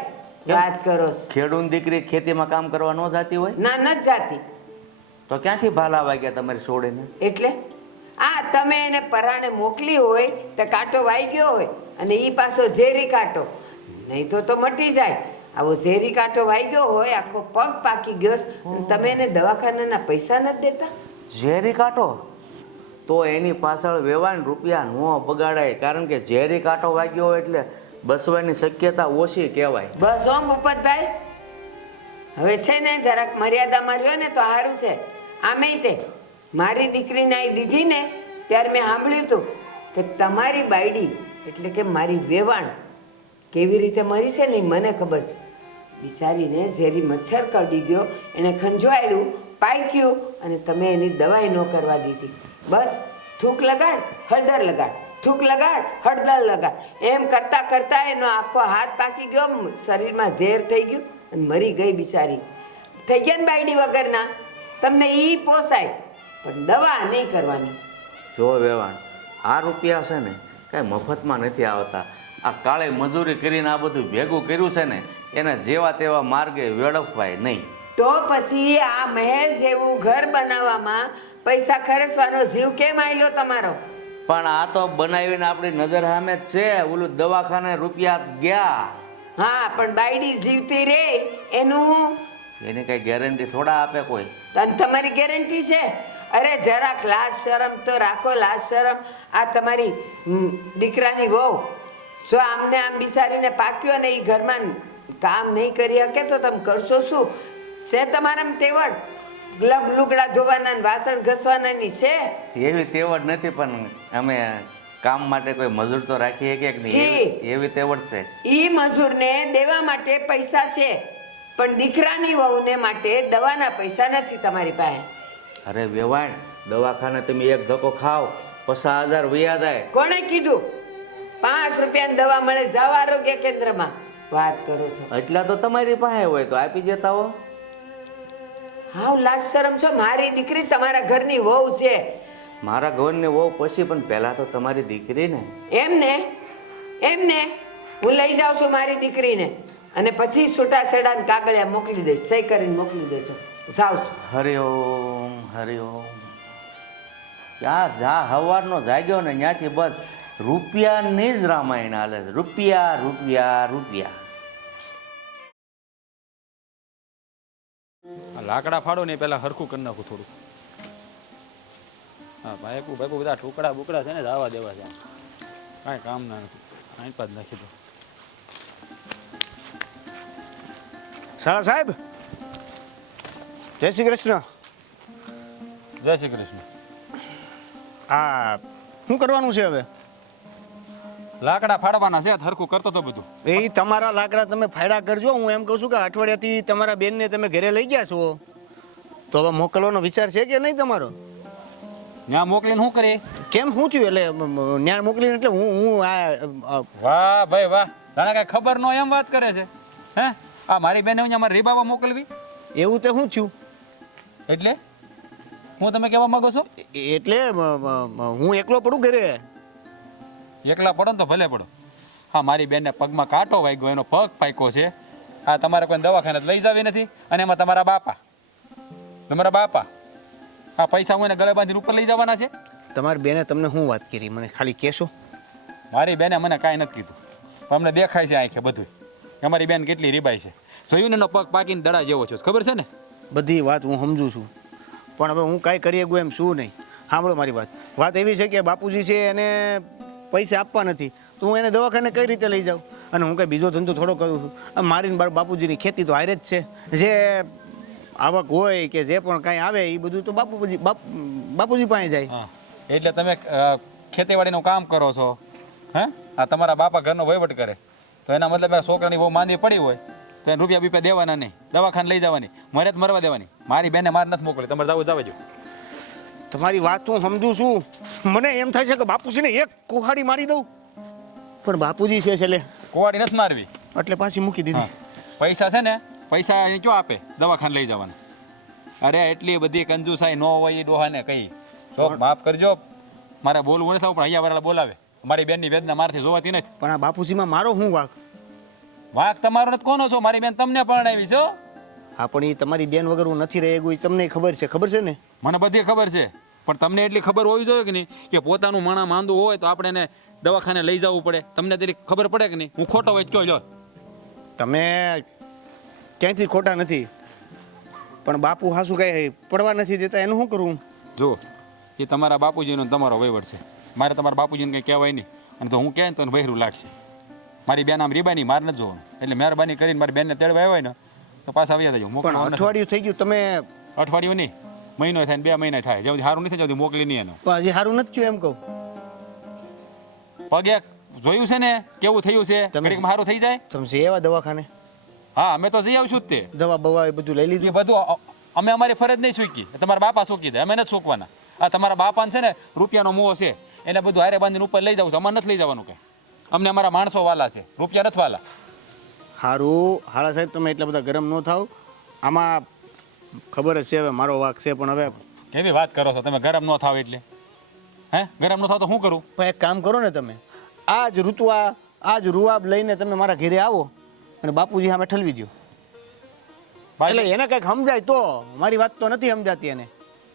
વાત કરો છો. ખેડૂની દીકરી ખેતીમાં કામ કરવા ન જતી હોય ના ન જાતી. તો ક્યાંથી ભાલા વાગ્યા તમારી છોડીને? એટલે આ તમે એને પરાણે મોકલી હોય તો કાંટો વાગ્યો હોય અને ઈ પાછો ઝેરી કાંટો, નહીં તો મટી જાય. આવો ઝેરી કાંટો વાગ્યો હોય, આખો પગ પાકી ગયો છે, અને તમે એને દવાખાનાના પૈસા નથી દેતા. ઝેરી કાંટો તો એની પાછળ વેવાણ રૂપિયા ન બગાડાય, કારણ કે ઝેરી કાંટો વાગ્યો હોય એટલે બસવાની શક્યતા ઓછી કહેવાય. બસ ઓમ ભૂપતભાઈ, હવે છે ને જરાક મર્યાદામાં રહ્યો ને તો સારું છે. આમે તે મારી દીકરીને અહીં દીધી ને ત્યારે મેં સાંભળ્યું હતું કે તમારી બાયડી એટલે કે મારી વેવાણ કેવી રીતે મરી છે ને ઈ મને ખબર છે. બિચારીને ઝેરી મચ્છર કરડી ગયો, એને ખંજવાળ્યું, પાક્યું, અને તમે એની દવાઈ ન કરવા દીધી. બસ થૂક લગાડ, હળદર લગાડ, થૂક લગાડ, હળદર લગાડ, એમ કરતા કરતા એનો આખો હાથ પાકી ગયો, શરીરમાં ઝેર થઈ ગયું અને મરી ગઈ બિચારી. થઈ ગયા ને બાયડી વગરના. તમને ઈ પોસાય પણ દવા નહીં કરવાની. જો વેવાણ, આ રૂપિયા છે ને કાંઈ મફતમાં નથી આવતા. આ કાળે મજૂરી કરીને આ બધું ભેગું કર્યું છે ને એને જેવા તેવા માર્ગે વેડફવાય નહીં. તો પછી આ મહેલ જેવું ઘર બનાવવામાં પૈસા ખર્ચવાનો જીવ કેમ આયલો તમારો? પણ આ તો બનાવીને આપણી નજર સામે જ છે. ઓલું દવાખાને રૂપિયા ગયા. હા, પણ બાયડી જીવતી રે એનું એની કઈ ગેરંટી થોડા આપે કોઈ? અને તમારી ગેરંટી છે? અરે જરાક લાજ શરમ તો રાખો, લાજ શરમ. આ તમારી દીકરાની વહુ જો આમને આમ બિચારીને પાક્યો ને એ ઘરમાં કામ નહીં કરી શકે તો તમે કરશો શું? છે તમારામાં તેવડ ગ્લબ લુગડા ધોવાના ને વાસણ ઘસવાનાની છે? એવી તેવડ નથી, પણ અમે કામ માટે કોઈ મજૂર તો રાખીએ કે નહીં, એવી તેવડ છે. ઈ મજૂરને દેવા માટે પૈસા છે, પણ દીકરાની વહુને માટે દવાના પૈસા નથી તમારી પાસે. અરે વેવાણ, દવાખાને તમે એક ધક્કો ખાઓ 50,000 વૈયા જાય. કોણે કીધું 5 રૂપિયાની દવા મળે? જાઓ આરોગ્ય કેન્દ્રમાં. વાત કરો છો? એટલા તો તમારી પાસે હોય તો આપી દેતા હો. હાવ લાજ શરમ છો. મારી દીકરી તમારા ઘરની વહુ છે. મારા ઘરની વહુ પછી, પણ પહેલા તો તમારી દીકરી ને. એમને હું લઈ જાઉં છું મારી દીકરીને, અને પછી છૂટાછેડા કાગળિયા મોકલી દઈશ, સહી કરીને મોકલી દેજો. જાઉં છું. હરિઓમ હરિઓમ. ક્યાં જા હવારનો જાગ્યો ને ત્યાંથી બસ રૂપિયાની જ રામાયણ હાલે છે. રૂપિયા રૂપિયા રૂપિયા. લાકડા ફાડો ને પેલા હરખું કરી નાખું થોડું. હા, ભાઈપુ બધા ટુકડા બુકડા છે ને જવા દેવા છે. કાંઈ કામ ના નથી. કાંઈ જ નાખી દો. સાળા સાહેબ, જય શ્રી કૃષ્ણ. જય શ્રી કૃષ્ણ. આ શું કરવાનું છે હવે? લાકડા ફાડવાના છે, હરખું કરતો તો બધું. એ તમારા લાકડા તમે ફાયડા કરજો. હું એમ કહું છું કે અઠવાડિયાથી તમારા બેનને તમે ઘરે લઈ ગયા છો, તો હવે મોકલવાનો વિચાર છે કે નહીં તમારો? ત્યાં મોકલીને શું કરીએ? કેમ શું થયું? એટલે ત્યાં મોકલીને એટલે હું આ વાહ ભાઈ વાહ, જાણે કાંઈ ખબર ન એમ વાત કરે છે. હે, આ મારી બેને અમારે રીબાવા મોકલવી? એવું તે શું થયું? એટલે હું તમે કહેવા માંગો છો? એટલે હું એકલો પડું ઘરે? એકલા પડો ને તો ભલે પડો. હા, મારી બેનને પગમાં કાંટો વાગ્યો, એનો પગ પાક્યો છે. હા, તમારે કોઈ દવાખાને લઈ જાવી નથી, અને એમાં તમારા બાપા હા પૈસા હું એને ગળે બાંધીને ઉપર લઈ જવાના છે. તમારી બેને તમને શું વાત કરી મને ખાલી કહેશો? મારી બેને મને કાંઈ નથી કીધું, અમને દેખાય છે આંખે બધું. અમારી બેન કેટલી રીબાઈ છે. જોયું ને એનો પગ પાકીને દડા જેવો છે, ખબર છે ને? બધી વાત હું સમજુ છું, પણ હવે હું કાંઈ કરી શકું એમ શું નહીં. સાંભળો મારી વાત એવી છે કે બાપુજી છે એને પૈસા આપવા નથી, તો હું એને દવાખાને કઈ રીતે લઈ જાઉં? અને હું કંઈ બીજો ધંધો થોડો કરું છું? મારી બાપુજીની ખેતી તો હારે જ છે. જે આવક હોય કે જે પણ કાંઈ આવે એ બધું તો બાપુજી પાસે જાય. હા, એટલે તમે ખેતીવાડીનું કામ કરો છો. હે, આ તમારા બાપા ઘરનો વહીવટ કરે, તો એના મતલબ છોકરાની બહુ માંદી પડી હોય તો એને રૂપિયા બીપિયા દેવાના નહીં, દવાખાને લઈ જવાની, મરે જ મરવા દેવાની. મારી બેને માર નથી મોકલી, તમારે જવા જો. તમારી વાત હું સમજુ છું. મને એમ થાય છે કે બાપુજીને એક કુહાડી મારી દઉં. પણ બાપુજી છે છેલ્લે કુવાડી નથી મારવી. એટલે પાછી મૂકી હા દીધી. પૈસા છે ને પૈસા એ કયો આપે દવાખાને લઈ જવાના. અરે એટલી બધી કંજુસાઈ ન હોય એ ડોહાને કહી તો માફ કરજો. મારે બોલવું નથી થવું પણ અહીંયા વાળા બોલાવે. મારી બેનની વેદના મારથી જોવાતી નથી. પણ આ બાપુજીમાં મારો શું વાંક? વાંક તમારો નથી કોનો છો? મારી બેન તમને પરણાવી છો. હા પણ એ તમારી બેન વગર હું નથી રહી ગયું એ તમને ખબર છે ને? મને બધી ખબર છે પણ તમને એટલી ખબર હોવી જોઈએ કે નહીં કે પોતાનું માણા માંદું હોય તો આપણે એને દવાખાને લઈ જવું પડે. તમને તેની ખબર પડે કે નહીં? હું ખોટો હોય કયો જો. તમે ક્યાંયથી ખોટા નથી પણ બાપુ હાસુ કઈ પડવા નથી દેતા એનું શું કરવું? જો એ તમારા બાપુજીનો ને તમારો વહીવટ છે. મારે તમારા બાપુજીને કંઈ કહેવાય નહીં અને તો હું કહે ને તો બહેરું લાગશે. મારી બેન આમ રીબાની માર નથી જોવાનું એટલે મહેરબાની કરીને મારી બેનને તેડવા આવ્યા હોય ને તો પાછા આવ્યા જજો. પણ અઠવાડિયું થઈ ગયું તમે. અઠવાડિયું નહીં મહિનો થાય ને 2 મહિના થાય જ્યાં સારું નથી જલ્દી મોકલી નહીં એનો. પણ હજી સારું નથી થયું એમ કહું. પગે જોયું છે ને કેવું થયું છે? ઘડીકમાં સારું થઈ જાય. તમે છે એવા દવાખાને? હા અમે તો જઈ આવશું જ તે. દવા બવા એ બધું લઈ એ લીધું? બધું અમે અમારી ફરજ નહીં સૂકી. તમારા બાપા સૂકી દે અમે નથી સૂકવાના. આ તમારા બાપાને છે ને રૂપિયાનો મોહ છે એને બધું હારે બાંધીને ઉપર લઈ જાવ છો. અમારે નથી લઈ જવાનું કે અમને અમારા માણસો વાલા છે રૂપિયા નથી વાલા. સારું હાળા સાહેબ તમે એટલા બધા ગરમ ન થાવ. આમાં ખબર જ છે હવે મારો વાક છે પણ હવે કેવી વાત કરો છો તમે? ગરમ ન થાવ એટલે હે? ગરમ ન થાવ તો શું કરું? પણ એક કામ કરો ને તમે આજ ઋતુઆ આજ રૂઆબ લઈને તમે મારા ઘરે આવો અને બાપુજી સામે ઠલવી દો. એટલે એને કંઈક સમજાય તો. મારી વાત તો નથી સમજાતી એને.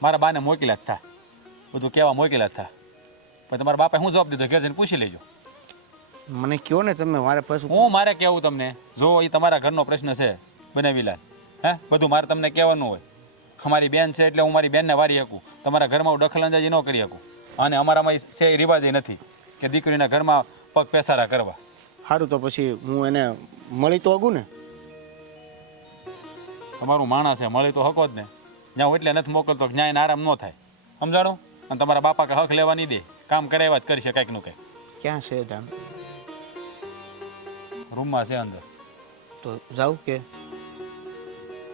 મારા બાને મોકલ્યા જ થા બધું કહેવા મોકલ્યા જ થા પણ તમારા બાપાએ હું જવાબ દીધો ઘેર જઈને પૂછી લેજો. મને કહો ને તમે મારે પાછું. હું મારે કહેવું તમને જો એ તમારા ઘરનો પ્રશ્ન છે બનાવીલા હે બધું મારે તમને કહેવાનું હોય. અમારી બેન છે એટલે હું મારી બેનને વારી શકું. તમારા ઘરમાં હું દખલઅંદાજી ન કરી શકું અને અમારામાં છે એ રિવાજ નથી કે દીકરીના ઘરમાં પગ પેસારા કરવા. સારું તો પછી હું એને મળી તો અગું ને. તમારું માણસ છે મળી તો હકો જ ને. જ્યાં હું એટલે નથી મોકલતો ત્યાં એને આરામ ન થાય સમજાણો. અને તમારા બાપા કે હક લેવા નહીં દે કામ કરે એવા જ કરશે કાંઈક નું કંઈક. ક્યાં છે ધામ? રૂમમાં છે અંદર. તો જાઉં કે?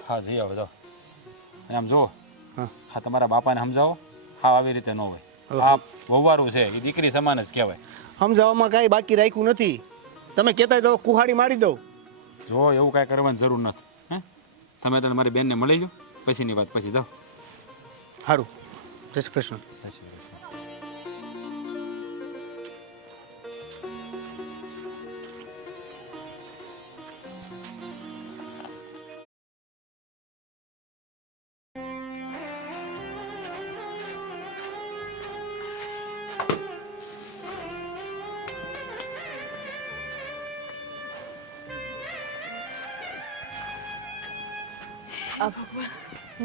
હા જઈ આવો જાઓ. અને આમ જુઓ હા હા તમારા બાપાને સમજાવો. હા આવી રીતે ન હોય. આ વહુવારું છે એ દીકરી સમાન જ કહેવાય. સમજાવવામાં કાંઈ બાકી રાખ્યું નથી. તમે કહેતા તો કુહાડી મારી દઉં. જો એવું કાંઈ કરવાની જરૂર નથી હે. તમે તને મારી બેનને મળી જાઓ પછીની વાત પછી જાઓ. સારું જય શ્રી કૃષ્ણ.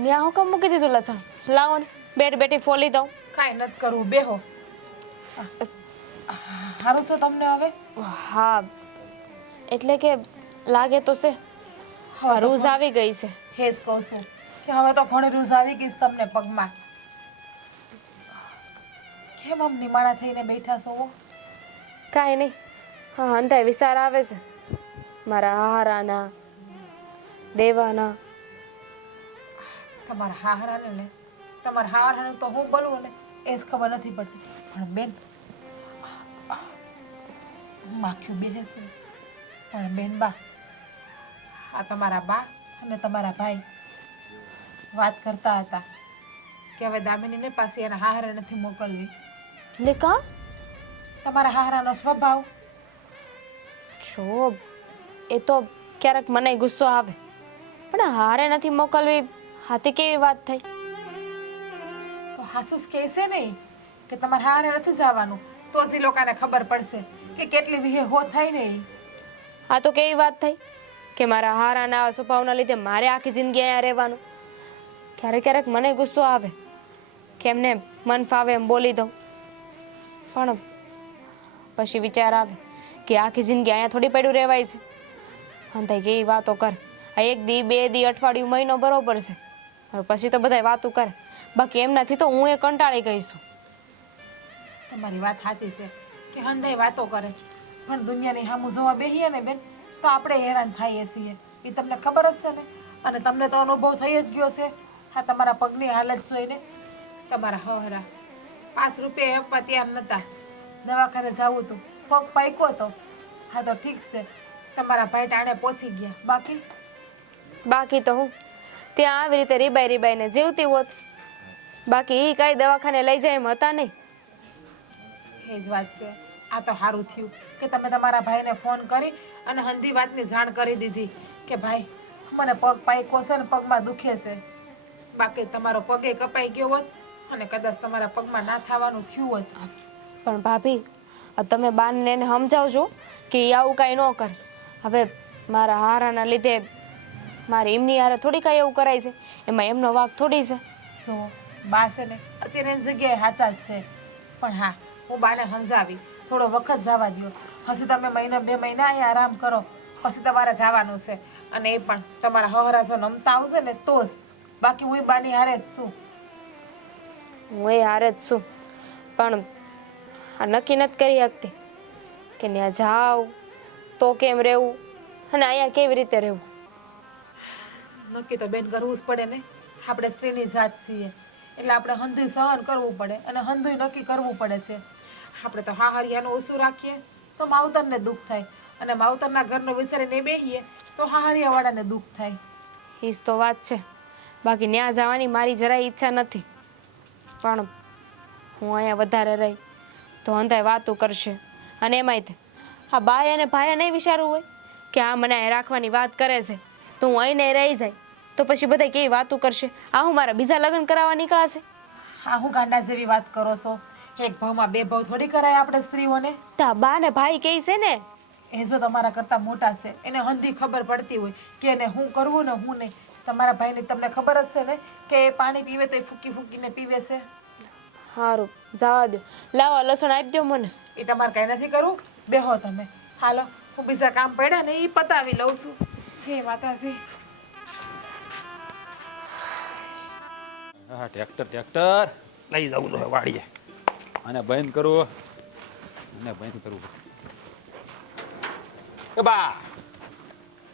ન્યા હું કામ મૂકી દીધું લસણ? લાવો ને બેઠ બેઠી ફોલી દઉં. કાંઈ નથી કરવું, બેહો. હારું છે તમને હવે? હા એટલે કે લાગે તો છે રૂઝ આવી ગઈ છે. હેજ કહું છું કે હવે તો ઘણી રૂઝ આવી ગઈ છે તમને પગમાં. કેમ આમ નિમાણા થઈને બેઠા છો? કાંઈ નહીં. હા અંધાય વિચાર આવે છે મારા હારાના દેવાના. તમારા હાહરાને ને તમારા હાહરાને તો હું બોલવું ને એ જ ખબર નથી પડતી. પણ બેન માખ્યું બેસે છે પણ બેન બા આ તમારા બા અને તમારા ભાઈ વાત કરતા હતા કે હવે દામિનીને પાસે એના હાહરા નથી મોકલવી. ને કા તમારા હાહરાનો સ્વભાવ. જો એ તો ક્યારેક મને ગુસ્સો આવે પણ હારે નથી મોકલવી હાથી કેવી વાત થઈ? તો હાસુસ કહેશે નહીં કે તમારે હારે નથી જવાનું તો જ એ લોકોને ખબર પડશે કે કેટલી વિહે હો થાય નહીં. આ તો કેવી વાત થઈ કે મારા હારાના સ્વભાવના લીધે મારે આખી જિંદગી અહીંયા રહેવાનું. ક્યારેક ક્યારેક મને ગુસ્સો આવે કે એમને મન ફાવે એમ બોલી દઉં પણ પછી વિચાર આવે કે આખી જિંદગી અહીંયા થોડી પડ્યું રહેવાય છે. અંધાઈ કેવી વાતો કર. આ 1 દી 2 દી અઠવાડિયું મહિનો બરોબર છે પછી તો બધાય વાતું કરે. બાકી એમ નથી તો હું એ કંટાળી ગઈ છું. તમારી વાત સાચી છે કે હંધાઈ વાતો કરે પણ દુનિયાની સામું જોવા બેહીએ ને બેન તો આપણે હેરાન થઈએ છીએ. એ તમને ખબર જ છે ને અને તમને તો અનુભવ થઈ જ ગયો છે. હા તમારા પગની હાલત જોઈને તમારા હહરા 5 રૂપિયા આપવા તૈયાર નહોતા. દવાખાને જવું હતું પગ પાક્યો હતો હા તો ઠીક છે, તમારા ભાઈ ટાણે પહોંચી ગયા. બાકી તો હું ત્યાં આવી રીતે રીબાઈ રીબાઈને જીવતી હોત. બાકી એ કાંઈ દવાખાને લઈ જાય એમ હતા નહીં. એ જ વાત છે. આ તો સારું થયું કે તમે તમારા ભાઈને ફોન કરી અને હંધી વાતની જાણ કરી દીધી કે ભાઈ મને પગ પાયકો છે ને પગમાં દુખે છે. બાકી તમારો પગે કપાઈ ગયો હોત અને કદાચ તમારા પગમાં ના થવાનું થયું હોત. પણ ભાભી આ તમે બાને એને સમજાવજો કે ઈ આવું કાંઈ ન કરે. હવે મારા હારાના લીધે મારે એમની હારે થોડી કાંઈ એવું કરાય છે, એમાં એમનો વાંક થોડી છે. શું બા છે ને અત્યારે એની જગ્યાએ સાચા જ છે. પણ હા, હું બાને સમજાવી થોડો વખત જવા દો. હજી તમે મહિનો 2 મહિના અહીંયા આરામ કરો, પછી તમારે જવાનું છે. અને એ પણ તમારા હહરા જો નમતા આવશે ને તો જ. બાકી હું બાની હારે જ છું. હું એ હારે જ છું, પણ આ નક્કી નથી કરી શકતી કે ત્યાં જાવ તો કેમ રહેવું અને અહીંયા કેવી રીતે રહેવું. નક્કી તો બેન કરવું જ પડે ને. આપણે સ્ત્રીની જાત છીએ એટલે આપણે હંધુય સહન કરવું પડે અને હંધુય નક્કી કરવું પડે છે. આપણે તો હાહરિયાનું ઓછું રાખીએ તો માવતરને દુઃખ થાય અને માવતરના ઘરનો વિચારીને બેહીએ તો હાહરિયાવાળાને દુઃખ થાય. એ જ તો વાત છે. બાકી ત્યાં જવાની મારી જરાય ઈચ્છા નથી, પણ હું અહીંયા વધારે રહી તો અંધાય વાતું કરશે. અને એમાંય આ બાય અને ભાઈએ નહીં વિચારવું હોય કે આ મને અહીં રાખવાની વાત કરે છે તો હું અહીં નહીં રહી જાય તો પછી બધા કેવી વાતું કરશે. આ હું મારા બીજા લગ્ન કરાવવા નીકળાશે. હા, હું ગાંડા જેવી વાત કરો છો. એક ભાવમાં 2 ભાવ થોડી કરાય આપણે સ્ત્રીઓને. તો આ બા ને ભાઈ કહે છે ને એ જો તમારા કરતા મોટા છે એને હંધી ખબર પડતી હોય કે એને હું કરવું ને હું નહીં. તમારા ભાઈની તમને ખબર જ છે ને કે એ પાણી પીવે તો એ ફૂકી ફૂકીને પીવે છે. સારું જવા દો. લાવો લસણ આપી દો મને. એ તમારે કઈ નથી કરવું. બેહો તમે. હાલો, હું બીજા કામ પડ્યા ને એ પતાવી લઉં છું. હે માતાજી. હા ટ્રેક્ટર લઈ જવું તો વાડીએ અને બંધ કરવું અને બંધ કરવું. એ બા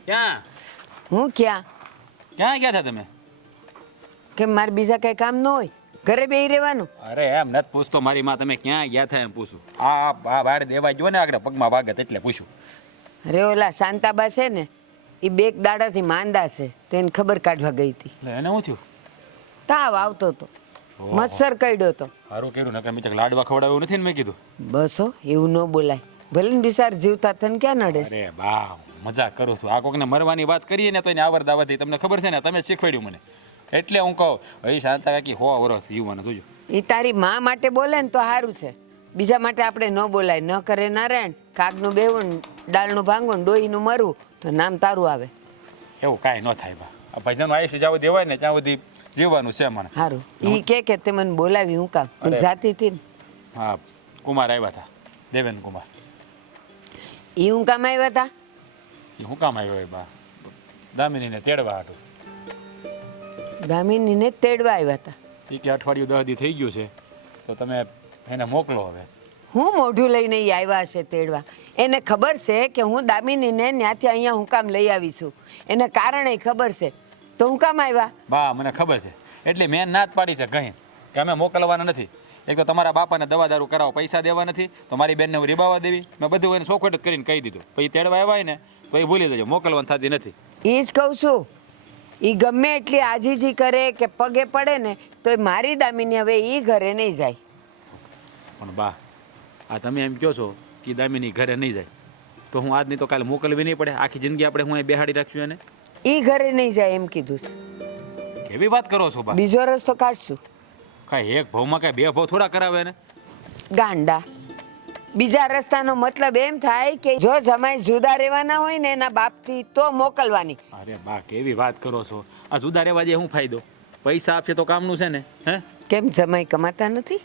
ક્યાં હું ક્યાં ક્યાં ગયા હતા તમે? કે મારે બીજા કઈ કામ ન હોય, ઘરે બેહી રહેવાનું? અરે એમ નથી પૂછતો મારી માં, તમે ક્યાં ગયા હતા એમ પૂછું. આ બાળ દેવા જો ને આગળ પગમાં વાગત એટલે પૂછું. અરે ઓલા શાંતાબા છે ને એ 2 દાડાથી માંદા છે તો એને ખબર કાઢવા ગઈ હતી. એને શું થયું? તાવ આવતો તો, મચ્છર કરડ્યો તો. સારું કર્યું ને, મેં લાડવા ખવડાવ્યું નથી ને મેં કીધું. બસ હો, એવું ન બોલાય. ભલે ને બિચાર જીવતા તને ક્યાં નડે? અરે બા મજાક કરું છું. આ કોકને મરવાની વાત કરીએ ને તો એને આવર દાવત તમને ખબર છે ને, તમે શીખવાડ્યું મને એટલે હું કહું. હવે શાંતા કાકી 100 વર્ષ જીવવાનું જોજો. એ તારી માં માટે બોલે ને તો સારું છે, બીજા માટે આપણે ન બોલાય. ન કરે નારાયણ, કાગનું બેવું, ડાળનું ભાંગવું, ડોહીનું મરવું તો નામ તારું આવે. એવું કાંઈ ન થાય બા. આ ભજનનું આયુષ્ય જ્યાં દેવાય ને ત્યાં સુધી જીવવાનું છે મને. સારું ઈ કે તે મને બોલાવી હું કામ હું જાતી હતી ને. હા કુમાર આવ્યા હતા, દેવેન કુમાર. ઈ હું કામ આવ્યા હતા? એ શું કામ આવ્યો બા? દામિનીને તેડવા હાટું. દામિનીને તેડવા આવ્યા હતા? એ કે અઠવાડિયું 10 દી થઈ ગયું છે તો તમે એને મોકલો. હવે હું મોઢું લઈને ઈ આવ્યા છે તેડવા? એને ખબર છે કે હું દામિનીને ત્યાંથી અહીંયા હું કામ લઈ આવી છું, એને કારણે ખબર છે તો હું કામ આવ્યા? બા મને ખબર છે એટલે મેં ના જ પાડી છે કહી કે અમે મોકલવાના નથી. એક તો તમારા બાપાને દવા દારૂ કરાવો, પૈસા દેવા નથી તો મારી બેનને હું રીબાવા દેવી. મેં બધું એને સોખોટ જ કરીને કહી દીધું. પછી તેડવા આવ્યા ને તો એ ભૂલી જજો, મોકલવાનું થતી નથી. એ જ કહું છું, એ ગમે એટલી આજીજી કરે કે પગે પડે ને તો એ મારી દામિની હવે એ ઘરે નહીં જાય. પણ બા આ તમે એમ કહો છો કે દામિની ઘરે નહીં જાય તો હું આજ નહીં તો કાલે મોકલવી નહીં પડે? આખી જિંદગી આપણે હું બેહાડી રાખશું એને? એ ઘરે નહીં જાય એમ કીધું છે. કેવી વાત કરો છો બા? બીજો રસ્તો કાઢશું. કાંઈ એક ભાવમાં કાંઈ 2 ભાવ થોડા કરાવે ને ગાંડા. બીજા રસ્તાનો મતલબ એમ થાય કે જો જમાઈ જુદા રહેવાના હોય ને એના બાપથી તો મોકલવાની. અરે બા કેવી વાત કરો છો? આ જુદા રહેવા જે શું ફાયદો? પૈસા આપશે તો કામનું છે ને. હે કેમ જમાઈ કમાતા નથી?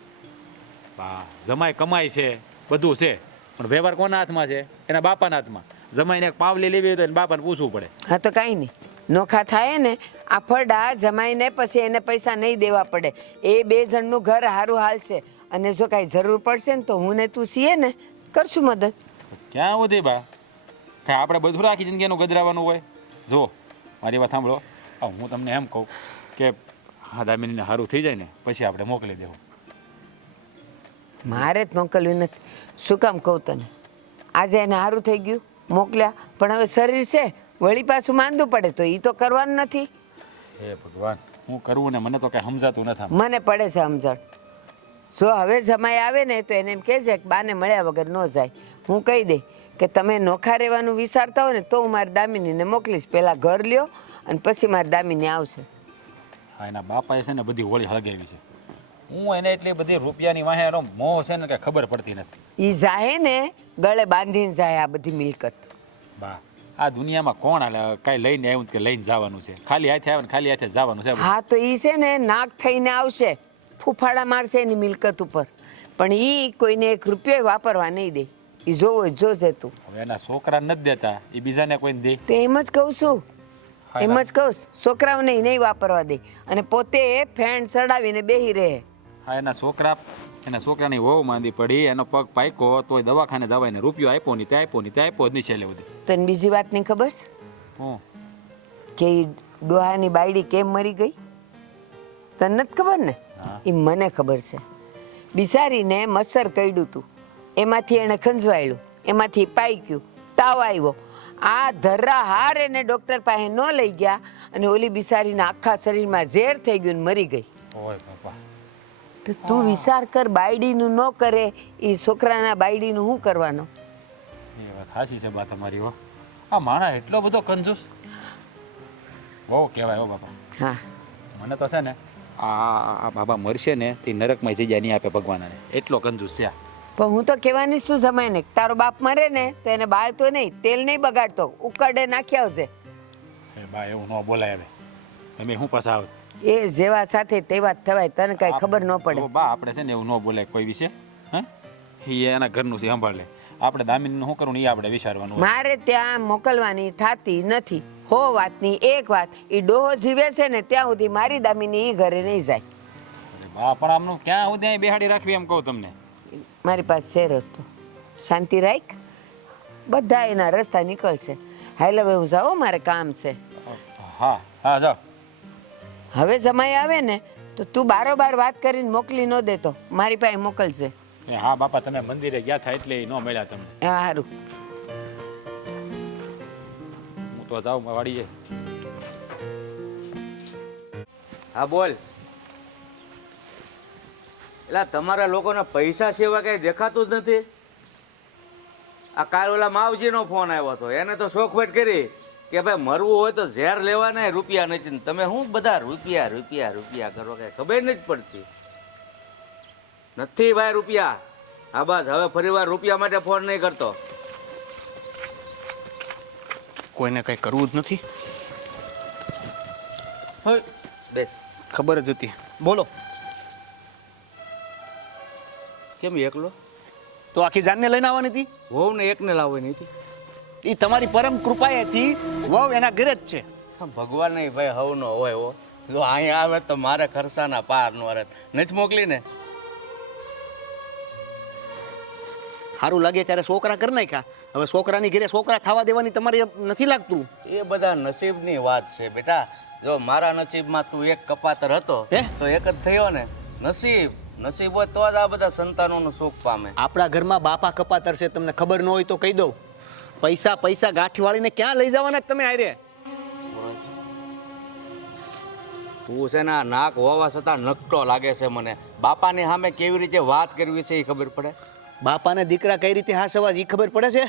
બા જમાઈ કમાય છે, બધું છે, પણ વ્યવહાર કોના હાથમાં છે? એના બાપાના હાથમાં. જમાઈને એક પાવલી લેવી હોય તો એને બાપાને પૂછવું પડે. હા તો કાંઈ નહીં, નોખા થાય ને આ ફરડા જમાઈને પછી એને પૈસા નહીં દેવા પડે. એ 2 જણનું ઘર સારું હાલશે અને જો કાંઈ જરૂર પડશે ને તો હું ને તું છીએ ને કરશું મદદ. ક્યાં સુધી બા? કાંઈ આપણે બધું આખી જિંદગીનું ગજરાવાનું હોય? જુઓ મારી વાત સાંભળો, હું તમને એમ કહું કે હા દામિનીને સારું થઈ જાય ને પછી આપણે મોકલી દેવું. મારે જ મોકલવી નથી. શું કામ કહું તને? આજે એને સારું થઈ ગયું મોકલ્યા, પણ હવે શરીર છે વળી પાછું માંદું પડે તો એ તો કરવાનું નથી. હે ભગવાન, હું કરવું ને મને તો કઈ સમજાતું નથી. મને પડે છે સમજણ. જો હવે જમાઈ આવે ને તો એને એમ કહેજે કે બાને મળ્યા વગર ન જાય. હું કહી દઈ કે તમે નોખા રહેવાનું વિચારતા હોય ને તો હું મારી દામિનીને મોકલીશ. પહેલાં ઘર લ્યો અને પછી મારી દામિની આવશે. હા, એના બાપાએ છે ને બધી હોળી હળગાવી છે. હું એને એટલી બધી રૂપિયાની વાહે એનો મોહ છે ને કે ખબર પડતી નથી. એ જાય ને ગળે બાંધીને જાય આ બધી મિલકત. બા, આ દુનિયામાં કોણ હાલે કાંઈ લઈને આવ્યું કે લઈને જવાનું છે? ખાલી હાથે આવે ને ખાલી હાથે જવાનું છે. હા તો એ છે ને નાક થઈને આવશે, ફૂફાડા મારશે એની મિલકત ઉપર, પણ એ કોઈને 1 રૂપિયો વાપરવા નહીં દે. એ જોવો જોજે તું. હવે એના છોકરા નથી દેતા, એ બીજાને કોઈને દે. તો એમ જ કહું છું, એમ જ કહું છોકરાઓને નહીં વાપરવા દે અને પોતે ફેન ચડાવીને બેહી રહે. હા, એના છોકરાની વહુ માંદી પડી, એનો પગ પાક્યો તોય દવાખાને દવાઈને રૂપિયો આપ્યો નહીં, તે આપ્યો નહીં, તે આપ્યો જ નહીં છેલ્લે સુધી. તને બીજી વાતની ખબર છે હું કે ઈ ડોહાની બાયડી કેમ મરી ગઈ? તને નથી ખબર ને? એ મને ખબર છે. બિચારીને મચ્છર કરડ્યું હતું, એમાંથી એણે ખંજવાળ્યું, એમાંથી પાક્યું, તાવ આવ્યો. આ ધર્રા હાર એને ડૉક્ટર પાસે ન લઈ ગયા અને ઓલી બિચારીના આખા શરીરમાં ઝેર થઈ ગયું ને મરી ગઈ. ઓય બાપા, તો તું વિચાર કર, બાયડીનું ન કરે એ છોકરાના બાયડીનું શું કરવાનું? એ વાત સાચી છે બા તમારી. હો, આ માણા એટલો બધો કંજૂસ બહુ કહેવાય. હો બાપા, હા, મને તો છે ને આ બાબા મરશે ને તે નરકમાં જગ્યા નહીં આપે ભગવાનને, એટલો કંજૂસ છે. પણ હું તો કહેવાની શું સમય ને તારો બાપ મરે ને તો એને બાળતો નહીં, તેલ નહીં બગાડતો, ઉકળે નાખી આવજે. એ બા એવું ન બોલાય. હવે એમ શું પાછા આવે? એ જેવા સાથે તેવા જ થવાય, તને કઈ ખબર ન પડે. તો બા આપણે છે ને એવું ન બોલાય કોઈ વિશે. હા, એ એના ઘરનું છે સંભાળ લે. આપણે દામિનીનું શું કરવું એ આપણે વિચારવાનું. મારે ત્યાં મોકલવાની થાતી નથી. હો વાતની એક વાત, એ ડોહો જીવે છે ને ત્યાં સુધી મારી દામિની એ ઘરે નહીં જાય. બા પણ આમનું ક્યાં હું ત્યાં બેહાડી રાખવી એમ કહું તમને. મારી પાસે છે રસ્તો, શાંતિ રાખ, બધા એના રસ્તા નીકળશે. હાલ હવે હું જાઉં, મારે કામ છે. હા હા, જાઓ. હવે જમાઈ આવે ને તો તું બારોબાર વાત કરીને મોકલી ન દેતો, મારી પાસે મોકલશે. એ હા બાપા, તમે મંદિરે ગયા હતા એટલે ન મળ્યા તમને. હા સારું. હું તો જાઉં વાડીએ. હા બોલ. એટલે તમારા લોકોના પૈસા સિવાય કઈ દેખાતું જ નથી. આ કાલ ઓલા માવજીનો ફોન આવ્યો હતો, એને તો શોખવેટ કરી કે ભાઈ મરવું હોય તો ઝેર લેવાના રૂપિયા નથી. તમે શું બધા રૂપિયા રૂપિયા રૂપિયા કરો, કઈ ખબર નથી પડતી. નથી ભાઈ રૂપિયા. હા બસ, હવે ફરીવાર રૂપિયા માટે ફોન નહીં કરતો. કોઈને કંઈ કરવું જ નથી. બેસ. ખબર જ હતી. બોલો. કેમ એકલો? તો આખી જાનને લઈને આવવાની હતી? વહુ ને એકને લાવવાની હતી. એ તમારી પરમ કૃપાએથી વહુ એના ઘરે જ છે. ભગવાન નહીં ભાઈ હવનો હોય. હો જો અહીંયા આવે તો મારે ખર્ચાના પાર નો રહે. નથી મોકલી ને? સારું લાગે ત્યારે છોકરા કરી નાખ્યા. હવે છોકરાની ઘરે છોકરા થવા દેવાની તમારે નથી લાગતું? એ બધા નસીબની વાત છે બેટા. જો મારા નસીબમાં તું એક કપાતર હતો તો એક જ થયો ને. નસીબ હોય તો જ આ બધા સંતાનોનું સુખ પામે. આપણા ઘરમાં બાપા કપાતર છે, તમને ખબર ન હોય તો કહી દઉં. પૈસા પૈસા ગાંઠી વાળીને ક્યાં લઈ જવાના તમે આરે? તું છે ને આ નાક હોવા છતાં નકટો લાગે છે મને. બાપાની સામે કેવી રીતે વાત કરવી છે એ ખબર પડે? બાપાને દીકરા કઈ રીતે હાસવા એ ખબર પડે છે?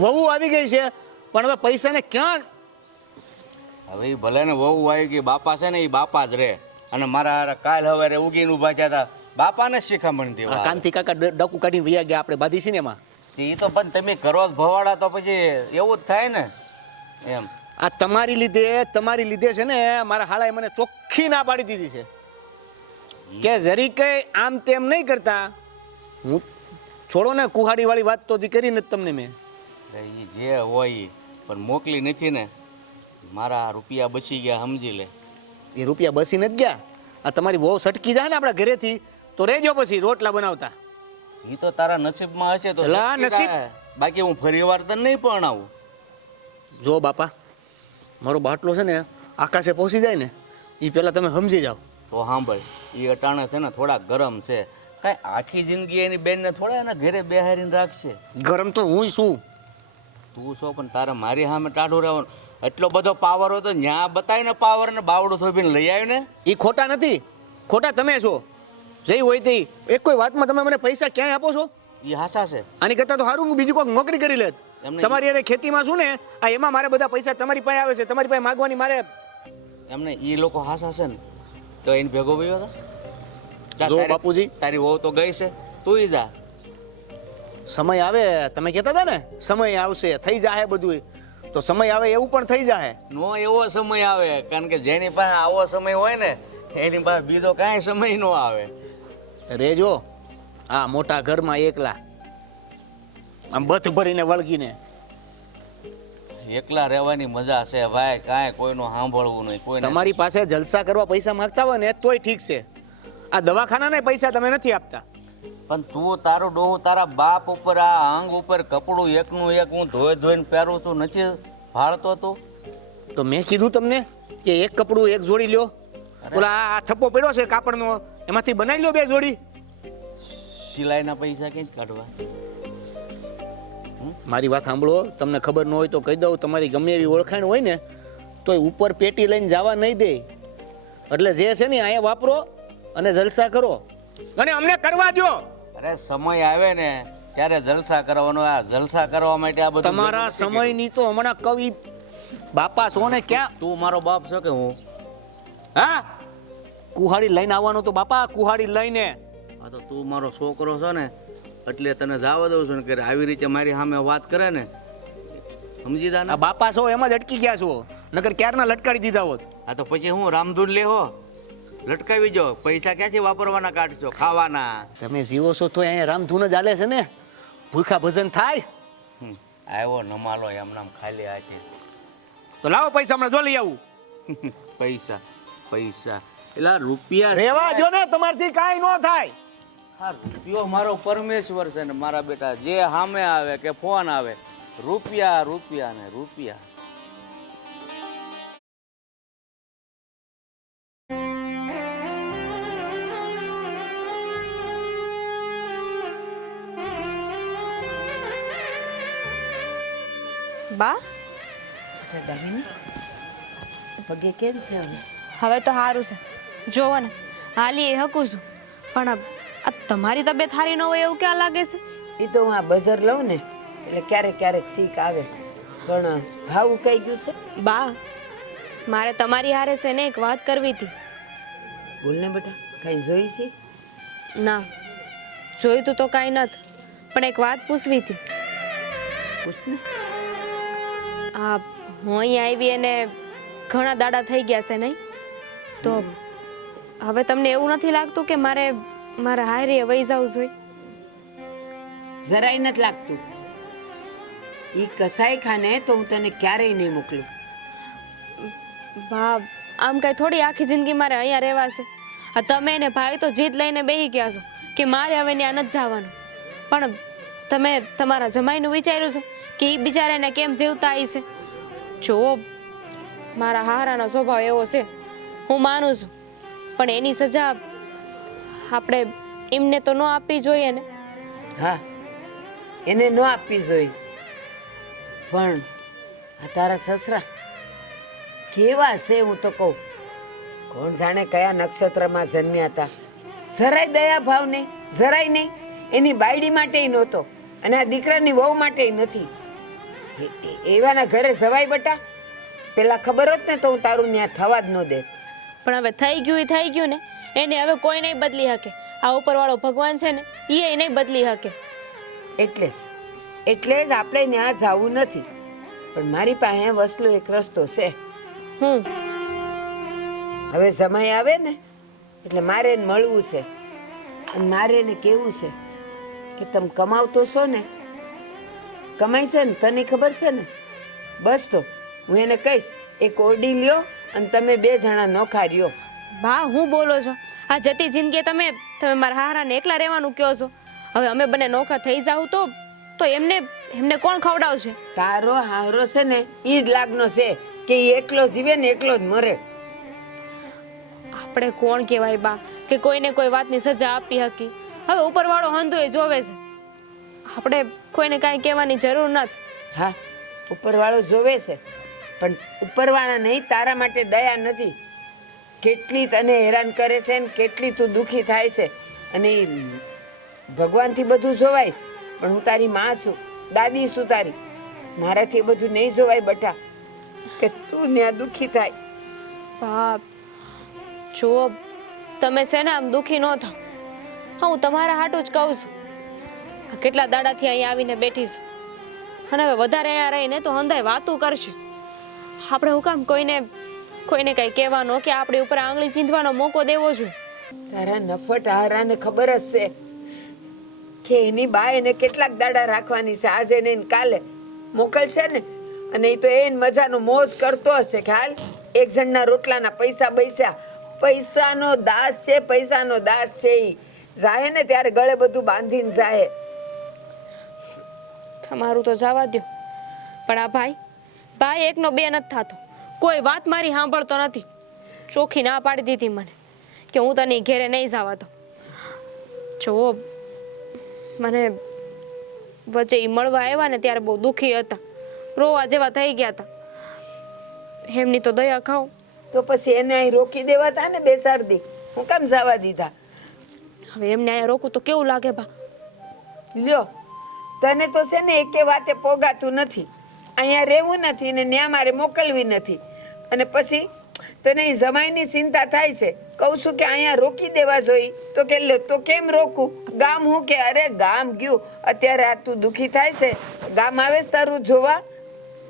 વહુ આવી ગઈ છે પણ હવે પૈસાને ક્યાં? હવે એ ભલે ને વહુ આવી ગઈ, બાપા છે ને એ બાપા જ રહે. અને મારા કાલ હવે ઉગીને ઉભા થયા હતા, બાપાને શિખામણ દેવા. કાંતિ કાકા ડકુ કાઢીને વૈયા ગયા આપણે બાધી સિનેમા. એ તો પણ તમે કરો ભવાડા તો પછી એવું જ થાય ને એમ. આ તમારી લીધે છે ને મારા હાલાએ મને ચોખ્ખી ના પાડી દીધી છે કે જરી કઈ આમ તેમ નહીં કરતા. હું છોડો ને કુહાડી વાળી વાત તો કરી નથી તમને મેં. એ જે હોય પણ મોકલી નથી ને. મારા રૂપિયા બચી ગયા સમજી લે. એ રૂપિયા બસી નથી ગયા. આ તમારી વહુ સટકી જાય ને આપણા ઘરેથી તો રહેજો પછી રોટલા બનાવતા. એ તો તારા નસીબમાં હશે તો નસીબ. બાકી હું ફરી વાર તને નહીં પણ આવું. જો બાપા, મારો બાટલો છે ને આકાશે પહોંચી જાય ને એ પહેલાં તમે સમજી જાઓ. તો સાંભળ, એ અટાણે છે ને થોડા ગરમ છે. કાંઈ આખી જિંદગી એની બેનને થોડા એના ઘરે બેહારીને રાખશે. ગરમ તો હું છું. તું છો પણ તારે મારી સામે ટાઢું રહેવાનું. એટલો બધો પાવર હોય તો ન્યા બતાવી ને પાવર ને બાવડું થોભીને લઈ આવ્યું ને. એ ખોટા નથી, ખોટા તમે છો. જઈ હોય તે એક કોઈ વાતમાં તમે મને પૈસા ક્યાંય આપો છો? એ હાસા છે. આની કરતાં તો સારું હું બીજું કોઈક નોકરી કરી લેત. એમને- તમારી અરે ખેતીમાં શું ને આ એમાં મારે બધા પૈસા તમારી પાસે આવે છે, તમારી પાસે માગવાની મારે. એમને એ લોકો હાસા છે ને તો એને ભેગો ભયો હતા. જા જો તારી- બાપુજી. તારી વહુ તો ગઈ છે, તું જા. સમય આવે, તમે કહેતા હતા ને સમય આવશે થઈ જાહે બધું, તો સમય આવે એવું પણ થઈ જાહે. નો એવો સમય આવે, કારણ કે જેની પાસે આવો સમય હોય ને એની પાસે બીજો કાંઈ સમય નો આવે. રેજો આ મોટા ઘરમાં એકલા આમ બથ ભરીને વળગીને. એકલા રહેવાની મજા છે ભાઈ, કાંઈ કોઈનું સાંભળવું નહીં. કોઈ તમારી પાસે જલસા કરવા પૈસા માંગતા હોય ને તોય ઠીક છે, આ દવાખાનાના પૈસા તમે નથી આપતા. પણ તું તારું ડોહું તારા બાપ ઉપર આ અંગ ઉપર કપડું એકનું એક હું ધોઈને પહેરું છું, નથી ભાળતો તું? તો મેં કીધું તમને કે એક કપડું એક જોડી લ્યો. ઓલા આ થપ્પો પડ્યો છે કાપડનો, એમાંથી બનાવી લ્યો 2 જોડી. સિલાઈના પૈસા ક્યાંથી કાઢવા? મારી વાત સાંભળો, તમને ખબર ન હોય તો કહી દઉં, તમારી ગમે એવી ઓળખાણ હોય ને તો ઉપર પેટી લઈને જવા નહીં દે. એટલે જે છે ને અહીંયા વાપરો અને જલસા કરો, અને અમને કરવા દો. અરે સમય આવે ને ત્યારે જલસા કરવાનો. આ જલસા કરવા માટે આ બધું તમારા સમયની તો હમણાં કવિ બાપા છો ને ક્યાં. તું મારો બાપ છો કે હું? હા, કુહાડી લઈને આવવાનો તો બાપા, કુહાડી લઈને. હા તો તું મારો છોકરો છો ને એટલે તને જવા દઉં છું ને કે આવી રીતે મારી સામે વાત કરે ને, સમજી જા ને. આ બાપા છો એમ જ અટકી ગયા છો, નકર ક્યારના લટકાડી દીધા હોત. હા તો પછી હું રામધૂન લેહો લટકાવી જો. પૈસા ક્યાંથી વાપરવાના કાઢશો? ખાવાના. તમે જીવો છો તો અહીંયા રામધૂન જ હાલે છે ને, ભૂખા ભજન થાય. આવ્યો નમાલો એમ નામ ખાલી આ છે. તો લાવો પૈસા, હમણાં જો લઈ આવું. પૈસા પૈસા એટલે રૂપિયા રેવા જો ને, તમારથી કાંઈ ન થાય. હા, રૂપિયો મારો પરમેશ્વર છે ને મારા બેટા, જે સામે આવે કે ફોન આવે, રૂપિયા રૂપિયા ને રૂપિયા. બા પગે કેમ છે હવે? હવે તો સારું છે, જોવો ને હાલી એ હકું છું. પણ આ તમારી તબિયત સારી ન હોય એવું ક્યાં લાગે છે? એ તો હું આ બજાર લઉં ને એટલે ક્યારેક ક્યારેક શીખ આવે, પણ ભાવ કઈ ગયું છે? બા મારે તમારી હારે છે ને એક વાત કરવી હતી. બોલ ને બેટા, કઈ જોઈ છે? ના, જોયું તો કાંઈ નથી, પણ એક વાત પૂછવી હતી. પૂછ ને. હા, હું અહીંયા આવી અને ઘણા દાડા થઈ ગયા છે નહીં? તો હવે તમને એવું નથી લાગતું કે મારે મારા હારે વહી જવું જોઈએ? જરાય નથી લાગતું. ઈ કસાઈ ખાને તો હું તને ક્યારેય નહીં મોકલું. બા આમ કઈ થોડી આખી જિંદગી મારે અહીંયા રહેવાશે? આ તમે ને ભાઈ તો જીત લઈને બેસી ગયા છો કે મારે હવે ત્યાં નથી જવાનું. પણ તમે તમારા જમાઈનું વિચાર્યું છે કે એ બિચારાને કેમ જીવતા આવી છે? જો મારા હારાનો સ્વભાવ એવો છે, હું માનું છું, પણ એની સજા આપણે એમને તો ન આપવી જોઈએ ને. હા, એને ન આપવી જોઈએ, પણ આ તારા સસરા કેવા છે હું તો કહું. કોણ જાણે કયા નક્ષત્રમાં જન્મ્યા હતા. જરાય દયા ભાવ નહીં, જરાય નહીં. એની બાયડી માટે નહોતો અને આ દીકરાની વહુ માટે નથી. એવાના ઘરે જવાય બટા? પેલા ખબર હોત ને તો હું તારું ત્યાં થવા જ ન દે. પણ હવે થઈ ગયું એ થઈ ગયું ને, એને હવે કોઈ નહીં બદલી શકે. આ ઉપરવાળો ભગવાન છે ને એ નહીં બદલી શકે. એટલે જ આપણે ત્યાં જવું નથી. પણ મારી પાસે વસલો એક રસ્તો છે. હવે સમય આવે ને એટલે મારે એને મળવું છે, અને મારે એને કેવું છે કે તમે કમાવતો છો ને, કમાય છે ને, તને ખબર છે ને, બસ તો હું એને કહીશ એક ઓરડી લ્યો અને તમે 2 જણા નોખા રહ્યો. બા હું બોલો છો? આ જતી જિંદગી તમે મારા હારાને એકલા રહેવાનું કહો છો. હવે અમે બંને નોખા થઈ જાવ તો એમને કોણ ખવડાવશે? તારો હારો છે ને ઈ જ લાગનો છે કે ઈ એકલો જીવે ને એકલો જ મરે. આપણે કોણ કહેવાય બા કે કોઈને કોઈ વાતની સજા આપી હકી? હવે ઉપરવાળો હંધુ એ જોવે છે, આપણે કોઈને કાંઈ કહેવાની જરૂર નથી. હા, ઉપરવાળો જોવે છે, પણ ઉપરવાળા નહીં, તારા માટે દયા નથી. કેટલી તને હેરાન કરે છે ને કેટલી તું દુઃખી થાય છે. અને ભગવાનથી બધું જોવાય છે, પણ હું તારી માં છું, દાદી છું તારી. મારાથી એ બધું નહીં જોવાય બટા, કે તું ત્યાં દુઃખી થાય. બાપ જુઓ, તમે છે ને આમ દુઃખી ન થાવ. હા, હું તમારા હાટું જ કહું છું. આ કેટલા દાડાથી અહીંયા આવીને બેઠી છું, અને હવે વધારે અહીંયા રહીને તો હંધાય વાતું કરશે. આપણે હું કામ કોઈને કંઈ કહેવાનો કે આપણી ઉપર આંગળી ચીંધવાનો મોકો દેવો જોઈએ? તારા નફટ હારાને ખબર જ છે કે એની બા એને કેટલાક દાડા રાખવાની છે, આજે ને કાલે મોકલશે ને. અને એ તો એને મજાનો મોજ કરતો હશે કે હાલ એક જણના રોટલાના પૈસા બૈસા. પૈસાનો દાસ છે, પૈસાનો દાસ છે. ઈ જાહે ને ત્યારે ગળે બધું બાંધીને જાહે. તમારું તો જવા દો, પણ આ ભાઈ એકનો બે નથી થતો. કોઈ વાત મારી સાંભળતો નથી. ચોખ્ખી ના પાડી દીધી મને કે હું તને ઘેરે નહીં જવા દઉં. જો મને વચ્ચે ઈ મળવા આવ્યા ને ત્યારે બહુ દુઃખી હતા, રોવા જેવા થઈ ગયા હતા. એમની તો દયા ખાઓ. તો પછી એને અહીં રોકી દેવાતા ને બેસાડી દી, હું કેમ જવા દીધા? હવે એમને અહીંયા રોકું તો કેવું લાગે બા? લ્યો, તને તો છે ને એકે વાતે પોગાતું નથી. અહીંયા રહેવું નથી ને ન્યા મારે મોકલવી નથી. અને પછી તને એ જમાઈની ચિંતા થાય છે. કહું છું કે અહીંયા રોકી દેવા જોઈએ તો કે લે તો કેમ રોકું? ગામ હું કે અરે ગામ ગયું. અત્યારે આ તું દુઃખી થાય છે, ગામ આવે છે તારું જોવા?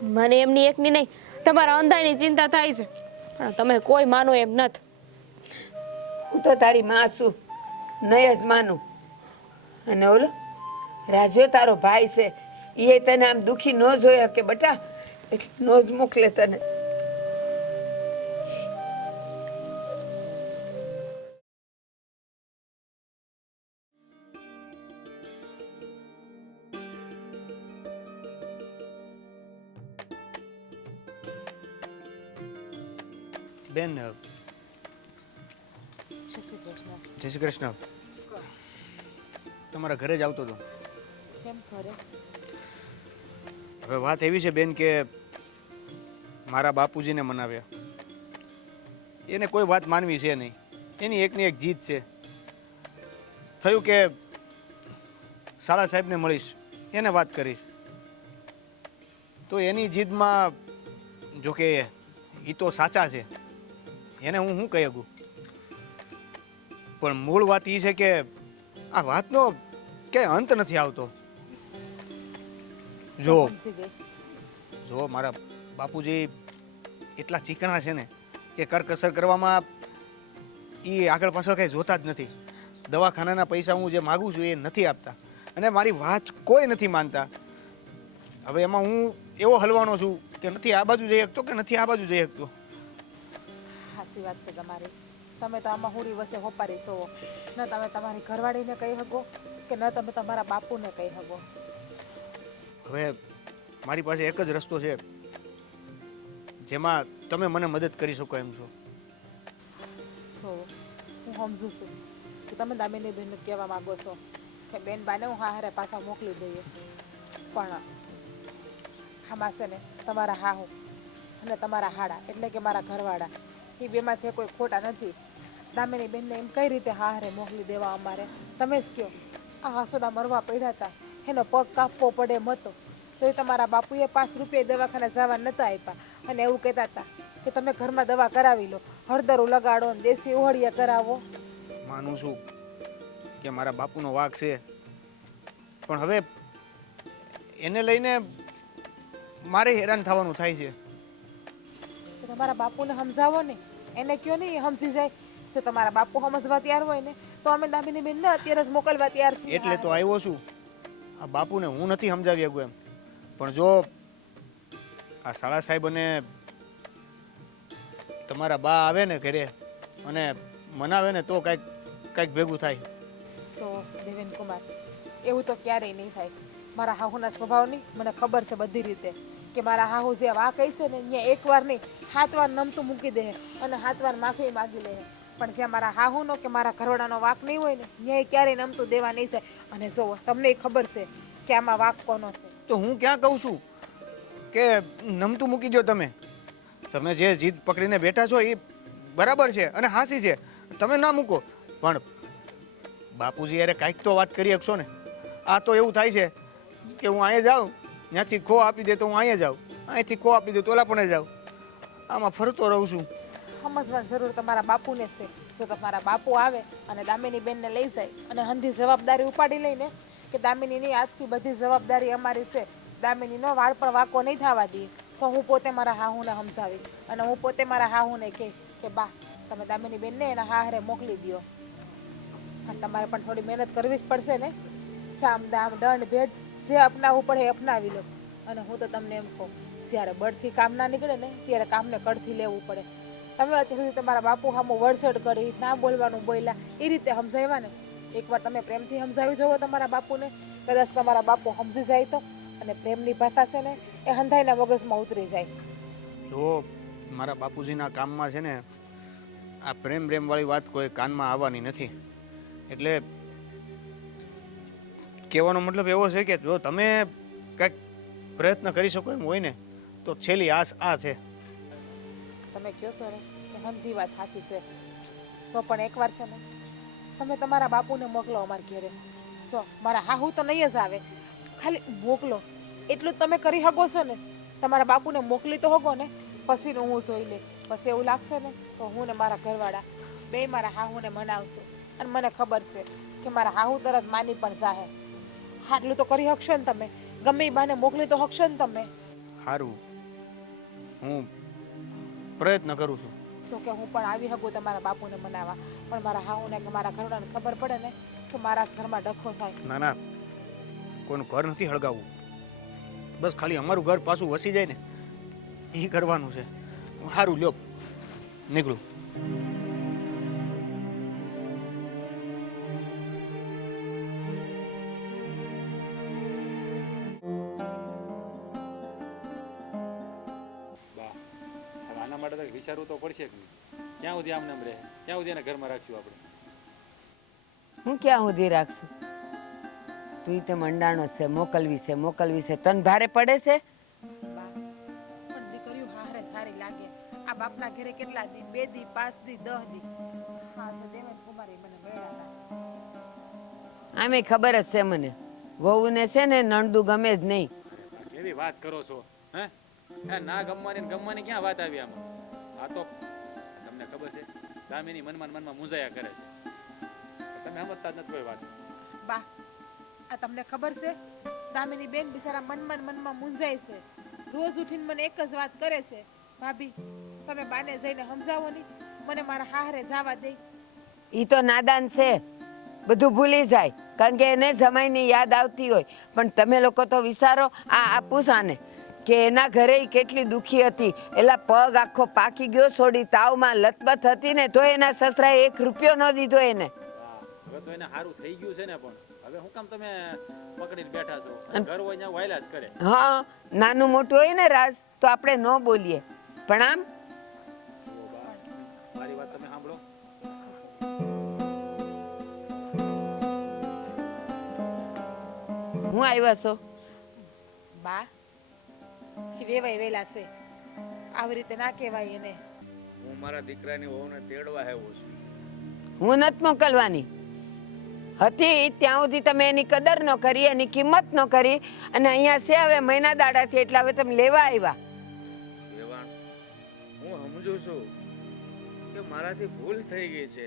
મને એમની એકની નહીં, તમારા અંધાઈની ચિંતા થાય છે, પણ તમે કોઈ માનો એમ નથી. હું તો તારી માં છું, નહીં જ માનું. અને ઓલો રાજ્યો તારો ભાઈ છે, એ તને આમ દુઃખી ન જોઈ શકે બટા, એટલે નો જ મોકલે તને. બેન, જય શ્રી કૃષ્ણ. તમારા ઘરે જ આવતો હતો. હવે વાત એવી છે બેન કે મારા બાપુજીને મનાવ્યા. એને કોઈ વાત માનવી છે નહીં, એની એકની એક જીદ છે. થયું કે શાળા સાહેબને મળીશ, એને વાત કરીશ. તો એની જીદમાં જો કે એ તો સાચા છે, એને હું શું કહી શકું. પણ મૂળ વાત એ છે કે આ વાતનો ક્યાંય અંત નથી આવતો. જો મારા બાપુજી એટલા ચીકણા છે ને કે કરકસર કરવામાં એ આગળ પાછળ કંઈ જોતા જ નથી. દવાખાનાના પૈસા હું જે માગું છું એ નથી આપતા, અને મારી વાત કોઈ નથી માનતા. હવે એમાં હું એવો હલવાનો છું કે નથી આ બાજુ જઈ શકતો કે નથી આ બાજુ જઈ શકતો. સાચી વાત છે તમારી. તમે તો આમાં હુરી વસે હોપારી છો. ન તમે તમારી ઘરવાળીને કહી શકો કે ન તમે તમારા બાપુને કહી શકો. હવે મારી પાસે એક જ રસ્તો છે જેમાં તમે મને મદદ કરી શકો એમ છો. હું સમજુ છું કે તમે દામિની બેનને કહેવા માંગો છો કે બેન બાને હું હારે પાછા મોકલી દઈએ, પણ આમાં છે ને તમારા હાહુ અને તમારા હાડા એટલે કે મારા ઘરવાળા એ બેમાંથી કોઈ ખોટા નથી. દામિની બેનને એમ કઈ રીતે હારે મોકલી દેવા અમારે? તમે જ કહો. આ હાસોડા મરવા પડ્યા હતા, એનો પગ કાપવો પડે એમ હતો, તો એ તમારા બાપુએ 5 રૂપિયા દવાખાને જવા નતા આપ્યા, અને એવું કહેતા હતા કે તમે ઘરમાં દવા કરાવી લો, હળદરું લગાડો ને દેશી ઓહળિયા કરાવો. માનું છું કે મારા બાપુનો વાંક છે, પણ હવે એને લઈને મારે હેરાન થવાનું થાય છે. તમારા બાપુને સમજાવો ને, એને કયો નહીં એ સમજી જાય. જો તમારા બાપુ સમજવા તૈયાર હોય ને તો અમે દામિની બેનને અત્યારે જ મોકલવા તૈયાર છીએ. એટલે તો આવ્યો છું. આ બાપુને હું નથી સમજાવી શકું એમ, પણ જો આ શાળા સાહેબ અને તમારા બા આવે ને ઘરે અને મનાવે ને તો કાંઈક ભેગું થાય. તો દેવેન કુમાર, એવું તો ક્યારેય નહીં થાય. મારા હાહુના સ્વભાવની મને ખબર છે બધી રીતે, કે મારા હાહુ જે આ કહી છે ને ત્યાં 1 વાર નહીં 7 વાર નમતું મૂકી દે અને 7 વાર માફી માગી લે. પણ જ્યાં મારા હાહુનો કે મારા ઘરવાળાનો વાંક નહીં હોય ને ત્યાં ક્યારેય નમતું દેવા નહીં જાય. અને જુઓ તમને ખબર છે કે આમાં વાંક કોનો છે. તો હું ક્યાં કહું છું કે નમતું મૂકી દો તમે. તમે જે જીદ પકડીને બેઠા છો એ બરાબર છે અને હાસી છે, તમે ના મૂકો. પણ બાપુજી યારે કાંઈક તો વાત કરી શકશો ને. આ તો એવું થાય છે કે હું અહીંયા જાઉં, ત્યાંથી ખો આપી દે તો હું અહીંયા જાઉં, અહીંથી ખો આપી દે તો ઓલા પણ જાઉં. આમાં ફરતો રહું છું. સમજવાની જરૂર તમારા બાપુને જ છે. જો તમારા બાપુ આવે અને દામિની બેનને લઈ જાય અને હંધી જવાબદારી ઉપાડી લઈને કે દામિનીની આજથી બધી જવાબદારી અમારી છે, દામિનીનો વાળ પણ વાંકો નહીં થવા દઈએ, તો હું પોતે મારા હાહુને સમજાવી અને હું પોતે મારા હાહુને કહે કે બા તમે દામિની બેનને એના હારે મોકલી દો. અને તમારે પણ થોડી મહેનત કરવી જ પડશે ને. સામ દામ દંડ ભેદ જે અપનાવવું પડે એ અપનાવી લો. અને હું તો તમને એમ કહું, જ્યારે બળથી કામ ના નીકળે ને ત્યારે કામને કડથી લેવું પડે. તમે અત્યાર સુધી તમારા બાપુ સામું વળસડ કરી ના બોલવાનું બોલ્યા એ રીતે સમજાવ્યા ને, એકવાર તમે પ્રેમથી સમજાવી જોવો તમારા બાપુને, કદાચ તમારા બાપુ સમજી જાય તો. અને પ્રેમની ભાષા છે ને એ હંધાઈના મગજમાં ઉતરી જાય. જો મારા બાપુજીના કામમાં છે ને આ પ્રેમ વાળી વાત કોઈ કાનમાં આવવાની નથી. એટલે કહેવાનો મતલબ એવો છે કે જો તમે કંઈક પ્રયત્ન કરી શકો એમ હોય ને તો છેલ્લી આસ આ છે. તમે કહો છો ને કે હંધી વાત સાચી છે, તો પણ એકવાર છે ને તમે તમારા બાપુને મોકલો અમારા ઘેરે. જો મારા હાહુ તો નહીં જ આવે, ખાલી મોકલો એટલું જ તમે કરી શકો છો ને. તમારા બાપુને મોકલી તો શકો ને, પછીનું હું જોઈ લે. પછી એવું લાગશે ને તો હું ને મારા ઘરવાળા બે મારા હાહુને મનાવશું. અને મને ખબર છે કે મારા હાહુ તરત માની પણ જાહે. આટલું તો કરી શકશો ને તમે, ગમે એ બાને મોકલી તો શકશો ને તમે. સારું, હું પ્રયત્ન કરું છું. શું કે હું પણ આવી શકું તમારા બાપુને મનાવવા, પણ મારા હાહુને કે મારા ઘરવાળાને ખબર પડે ને તો મારા જ ઘરમાં ડખો થાય. ના ના, કોઈનું ઘર નથી હળગાવવું, બસ ખાલી અમારું ઘર પાછું વસી જાય ને એ કરવાનું છે. સારું લ્યો, નીકળું. બા હવે આના માટે તો વિચારવું તો પડશે કે નહીં? ક્યાં સુધી આમને આમ રહે? ક્યાં સુધી એને ઘરમાં રાખશું આપણે? હું ક્યાં સુધી રાખશું? તું તે મંડાણો છે, મોકલવી છે, તન ભારે પડે છે. બા, પણ દીકરીઓ હારે સારી લાગે. આ બાપના ઘરે કેટલા દી, 2 દી, 5 દી, 10 દી. હા તો દેવેન કુમારી મને મળ્યા હતા. આમે ખબર જ છે મને, વહુને છે ને નણદુ ગમે જ નહીં. કેવી વાત કરો છો? હે ના ગમવાની ને ગમવાની ક્યાં વાત આવી આમાં? આ તો તમને ખબર છે દામિની મનમાં મૂંઝાયા કરે છે, તમે સમજતા જ નથી કોઈ વાત. બા, આ તમને ખબર છે દામિની બેન બિચારા મનમાં મૂંઝાય છે. રોજ ઉઠીને મને એક જ વાત કરે છે, ભાભી તમે બાને જઈને સમજાવો નહીં, મને મારા હારે જવા દે. ઈ તો નાદાન છે, બધું ભૂલી જાય, કારણ કે એને જમાઈની યાદ આવતી હોય. પણ તમે લોકો તો વિચારો, આ પૂછાને કે એના ઘરે ઈ કેટલી દુખી હતી. એલા પગ આખો પાકી ગયો, છોડી તાવમાં લથબથ હતી ને તો એના સસરાએ 1 રૂપિયો ન દીધો એને. હવે તો એને સારું થઈ ગયું છે ને, પણ હવે હું કામ તમે પકડીને બેઠા છો? ઘર હોય ત્યાં વાયલા જ કરે. હા, નાનું મોટું હોય ને રાજ તો આપણે ન બોલીએ, પણ આમ જુઓ બા, મારી વાત તમે સાંભળો. હું આવ્યા છો? બા, એ વેવાય વેલા છે, આવી રીતે ના કહેવાય એને. હું મારા દીકરાની વહુને તેડવા આવ્યો છું. હું નથી મોકલવાની. હતી ત્યાં સુધી તમે એની કદર ન કરી, એની કિંમત ન કરી, અને અહીંયા છે હવે મહિના દાડાથી, એટલે હવે તમે લેવા આવ્યા. વેવાણ, હું સમજુ છું કે મારાથી ભૂલ થઈ ગઈ છે.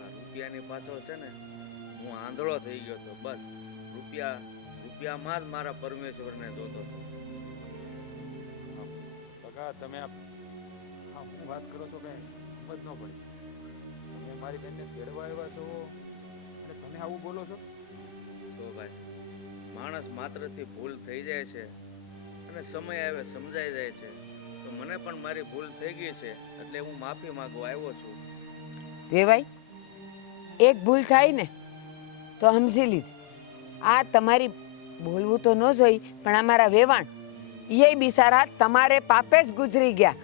આ રૂપિયાની પાછળ છે ને હું આંધળો થઈ ગયો છું. બસ રૂપિયામાં જ મારા પરમેશ્વરને જોતો હતો. બકા તમે આ હું વાત કરો છો કઈ સમજ ન પડી. તમે મારી બેનને તેડવા આવ્યા છો અને તમે આવું બોલો છો? તો ભાઈ, માણસ માત્રથી ભૂલ થઈ જાય છે અને સમય આવે સમજાઈ જાય છે. તો મને પણ મારી ભૂલ થઈ ગઈ છે, એટલે હું માફી માંગવા આવ્યો છું. વેવાઈ, એક ભૂલ થાય ને તો સમજી લીધી. આ તમારી બોલવું તો ન જોઈ, પણ અમારા વેવાણ એ બિચારા તમારે પાપે જ ગુજરી ગયા.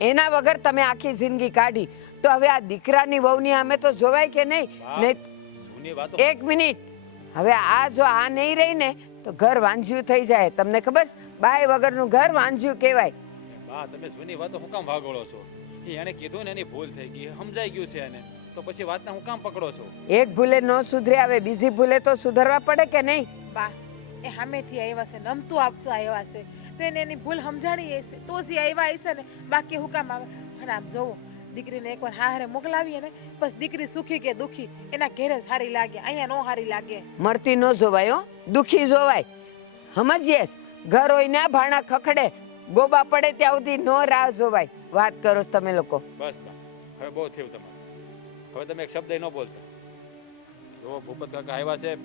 એના વગર તમે આખી જિંદગી કાઢી, તો હવે આ દીકરાની વહુની અમે તો જોવાય કે નહીં? નહીં. જૂની વાતો એક મિનિટ, હવે આ જો આ નહીં રહી ને તો ઘર વાંજ્યું થઈ જાય. તમને ખબર છે? બાય વગરનું ઘર વાંજ્યું કહેવાય. બા તમે જૂની વાતો હું કામ ભાગોળો છો? એને કીધું ને એની ભૂલ થઈ ગઈ, સમજાઈ ગયું છે એને, તો પછી વાતને હું કામ પકડો છો? એક ભૂલે ન સુધરે, આવે બીજી ભૂલે તો સુધરવા પડે કે નહીં? બા એ સામેથી આવ્યા છે, નમતું આપતું આવ્યા છે, તો એને એની ભૂલ સમજાણી હશે તો જ એ આવ્યા હશે ને, બાકી હું કામ આવે? પણ આમ જોવો, દીકરીને એકવાર હારે મોકલાવીએ ને, બસ દીકરી સુખી કે દુખી એના ઘેરે જ સારી લાગે, અહીંયા નો સારી લાગે. મરતી ન જોવાય હો, દુખી જોવાય. સમજીએ છે? ઘર હોય ને ભાણા ખખડે, ગોબા પડે ત્યાં સુધી નો રાહ જોવાય. વાત કરો છો તમે લોકો. બસ બા, હવે બહુ થયું તમારું. હવે તમે એક શબ્દ ન બોલતા. જો ભૂપત કાકા આવ્યા છે,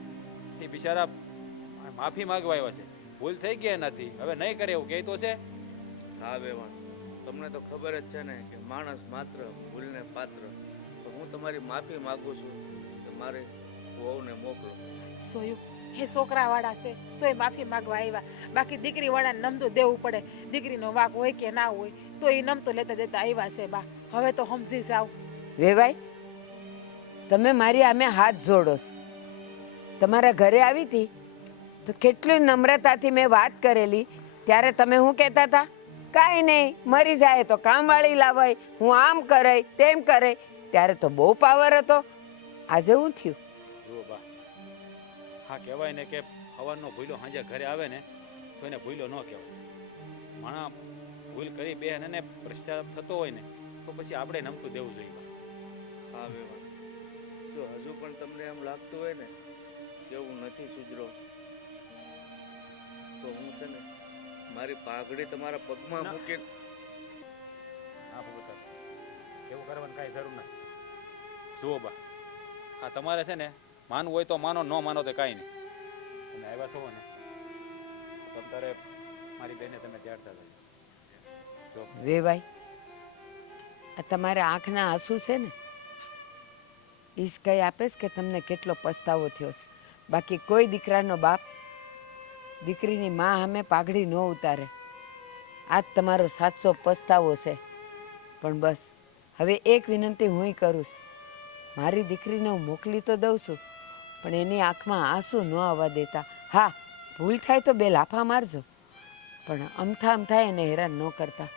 એ બિચારા માફી માંગવા આવ્યા છે. ભૂલ થઈ ગઈ એનાથી, હવે નહીં કરે એવું કહે તો છે. હા વેવાણ, તમને તો ખબર જ છે ને કે માણસ માત્ર ભૂલને પાત્ર. તો હું તમારી માફી માંગુ છું કે મારે વહુને મોકલો. સોયું એ છોકરા વાળા છે તો એ માફી માંગવા આવ્યા, બાકી દીકરી વાળાને નમતું દેવું પડે. દીકરીનો વાંક હોય કે ના હોય તો એ નમતું લેતા દેતા આવ્યા છે. બા હવે તો સમજી જાવ. વેવાઈ, તમે મારી આમે હાથ જોડો છો. તમારા ઘરે આવી હતી તો કેટલી નમ્રતાથી મેં વાત કરેલી, ત્યારે તમે શું કહેતા હતા? કાંઈ નહીં, મરી જાય તો કામવાળી લાવાય, હું આમ કરાય તેમ કરે. ત્યારે તો બહુ પાવર હતો. આજે શું થયું? જુઓ બા, હા કહેવાય ને કે હવાનો ભૂલો સાંજે ઘરે આવે ને તો એને ભૂલો ન કહેવાય. માણા ભૂલ કરી બે અને પશ્ચાતાપ થતો હોય ને તો પછી આપણે નમતું દેવું જોઈએ બા. હા વેવાણ, જો હજુ પણ તમને એમ લાગતું હોય ને કે હું નથી સુધરો, તો હું છે ને મારી પાઘડી તમારા પગમાં મૂકી. હા ભૂપત કાકા, એવું કરવાની કાંઈ જરૂર નથી. જુઓ બા, હા તમારે છે ને માનવું હોય તો માનો, ન માનો તો કાંઈ નહીં. તમે આવ્યા છો ને તો તારે મારી બેને તમે ત્યારતા જો વેવાઈ, આ તમારા આંખના આંસુ છે ને, ઈસ કઈ આપે કે તમને કેટલો પસ્તાવો થયો છે. બાકી કોઈ દીકરાનો બાપ દીકરીની માં સામે પાઘડી ન ઉતારે. આજ તમારો સાચો પસ્તાવો છે. પણ બસ હવે એક વિનંતી હું કરું છું, મારી દીકરીને હું મોકલી તો દઉં છું, પણ એની આંખમાં આંસુ ન આવવા દેતા. હા, ભૂલ થાય તો બે લાફા મારજો, પણ અમથા અમથા એને હેરાન ન કરતા.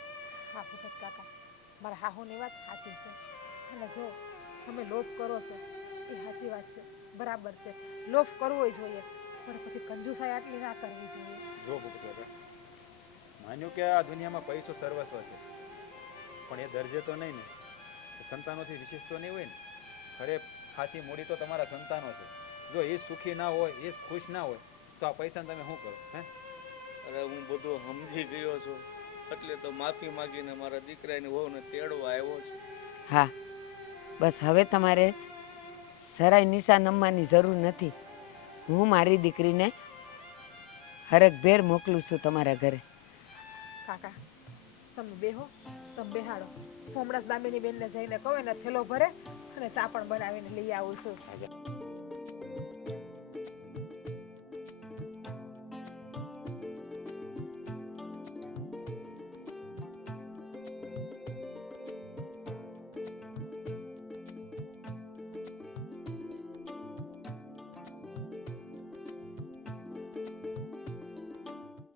હા ભૂપત કાકા, મારા હાહુની વાત સાચી છે. અને જો તમે લોભ કરો છો એ સાચી વાત છે, બરાબર છે. લોભ કરવો જોઈએ, પણ પછી કંજુસાઈ આટલી ના કરવી જોઈએ. જો ભૂપત કાકા, માન્યું કે આ દુનિયામાં પૈસો સર્વસ્વ છે, પણ એ દરજ્જો તો નહીં ને. સંતાનોથી વિશેષ તો નહીં હોય ને. ખરે ખાસી મૂડી તો તમારા સંતાનો છે. જો એ સુખી ના હોય, એ ખુશ ના હોય, તો આ પૈસાને તમે શું કરો? હે, અરે હું બધું સમજી ગયો છું, એટલે તો માફી માંગીને મારા દીકરાની વહુને તેડવા આવ્યો છું. હા, બસ હવે તમારે સરાય નિશા નમવાની જરૂર નથી. હું મારી દીકરીને હરખભેર મોકલું છું તમારા ઘરે. કાકા તમે બેહો, તમે બેહાડો. હું હમણાં દામિની બેનને જઈને કહું એને થેલો ભરે અને ચા પણ બનાવીને લઈ આવું છું.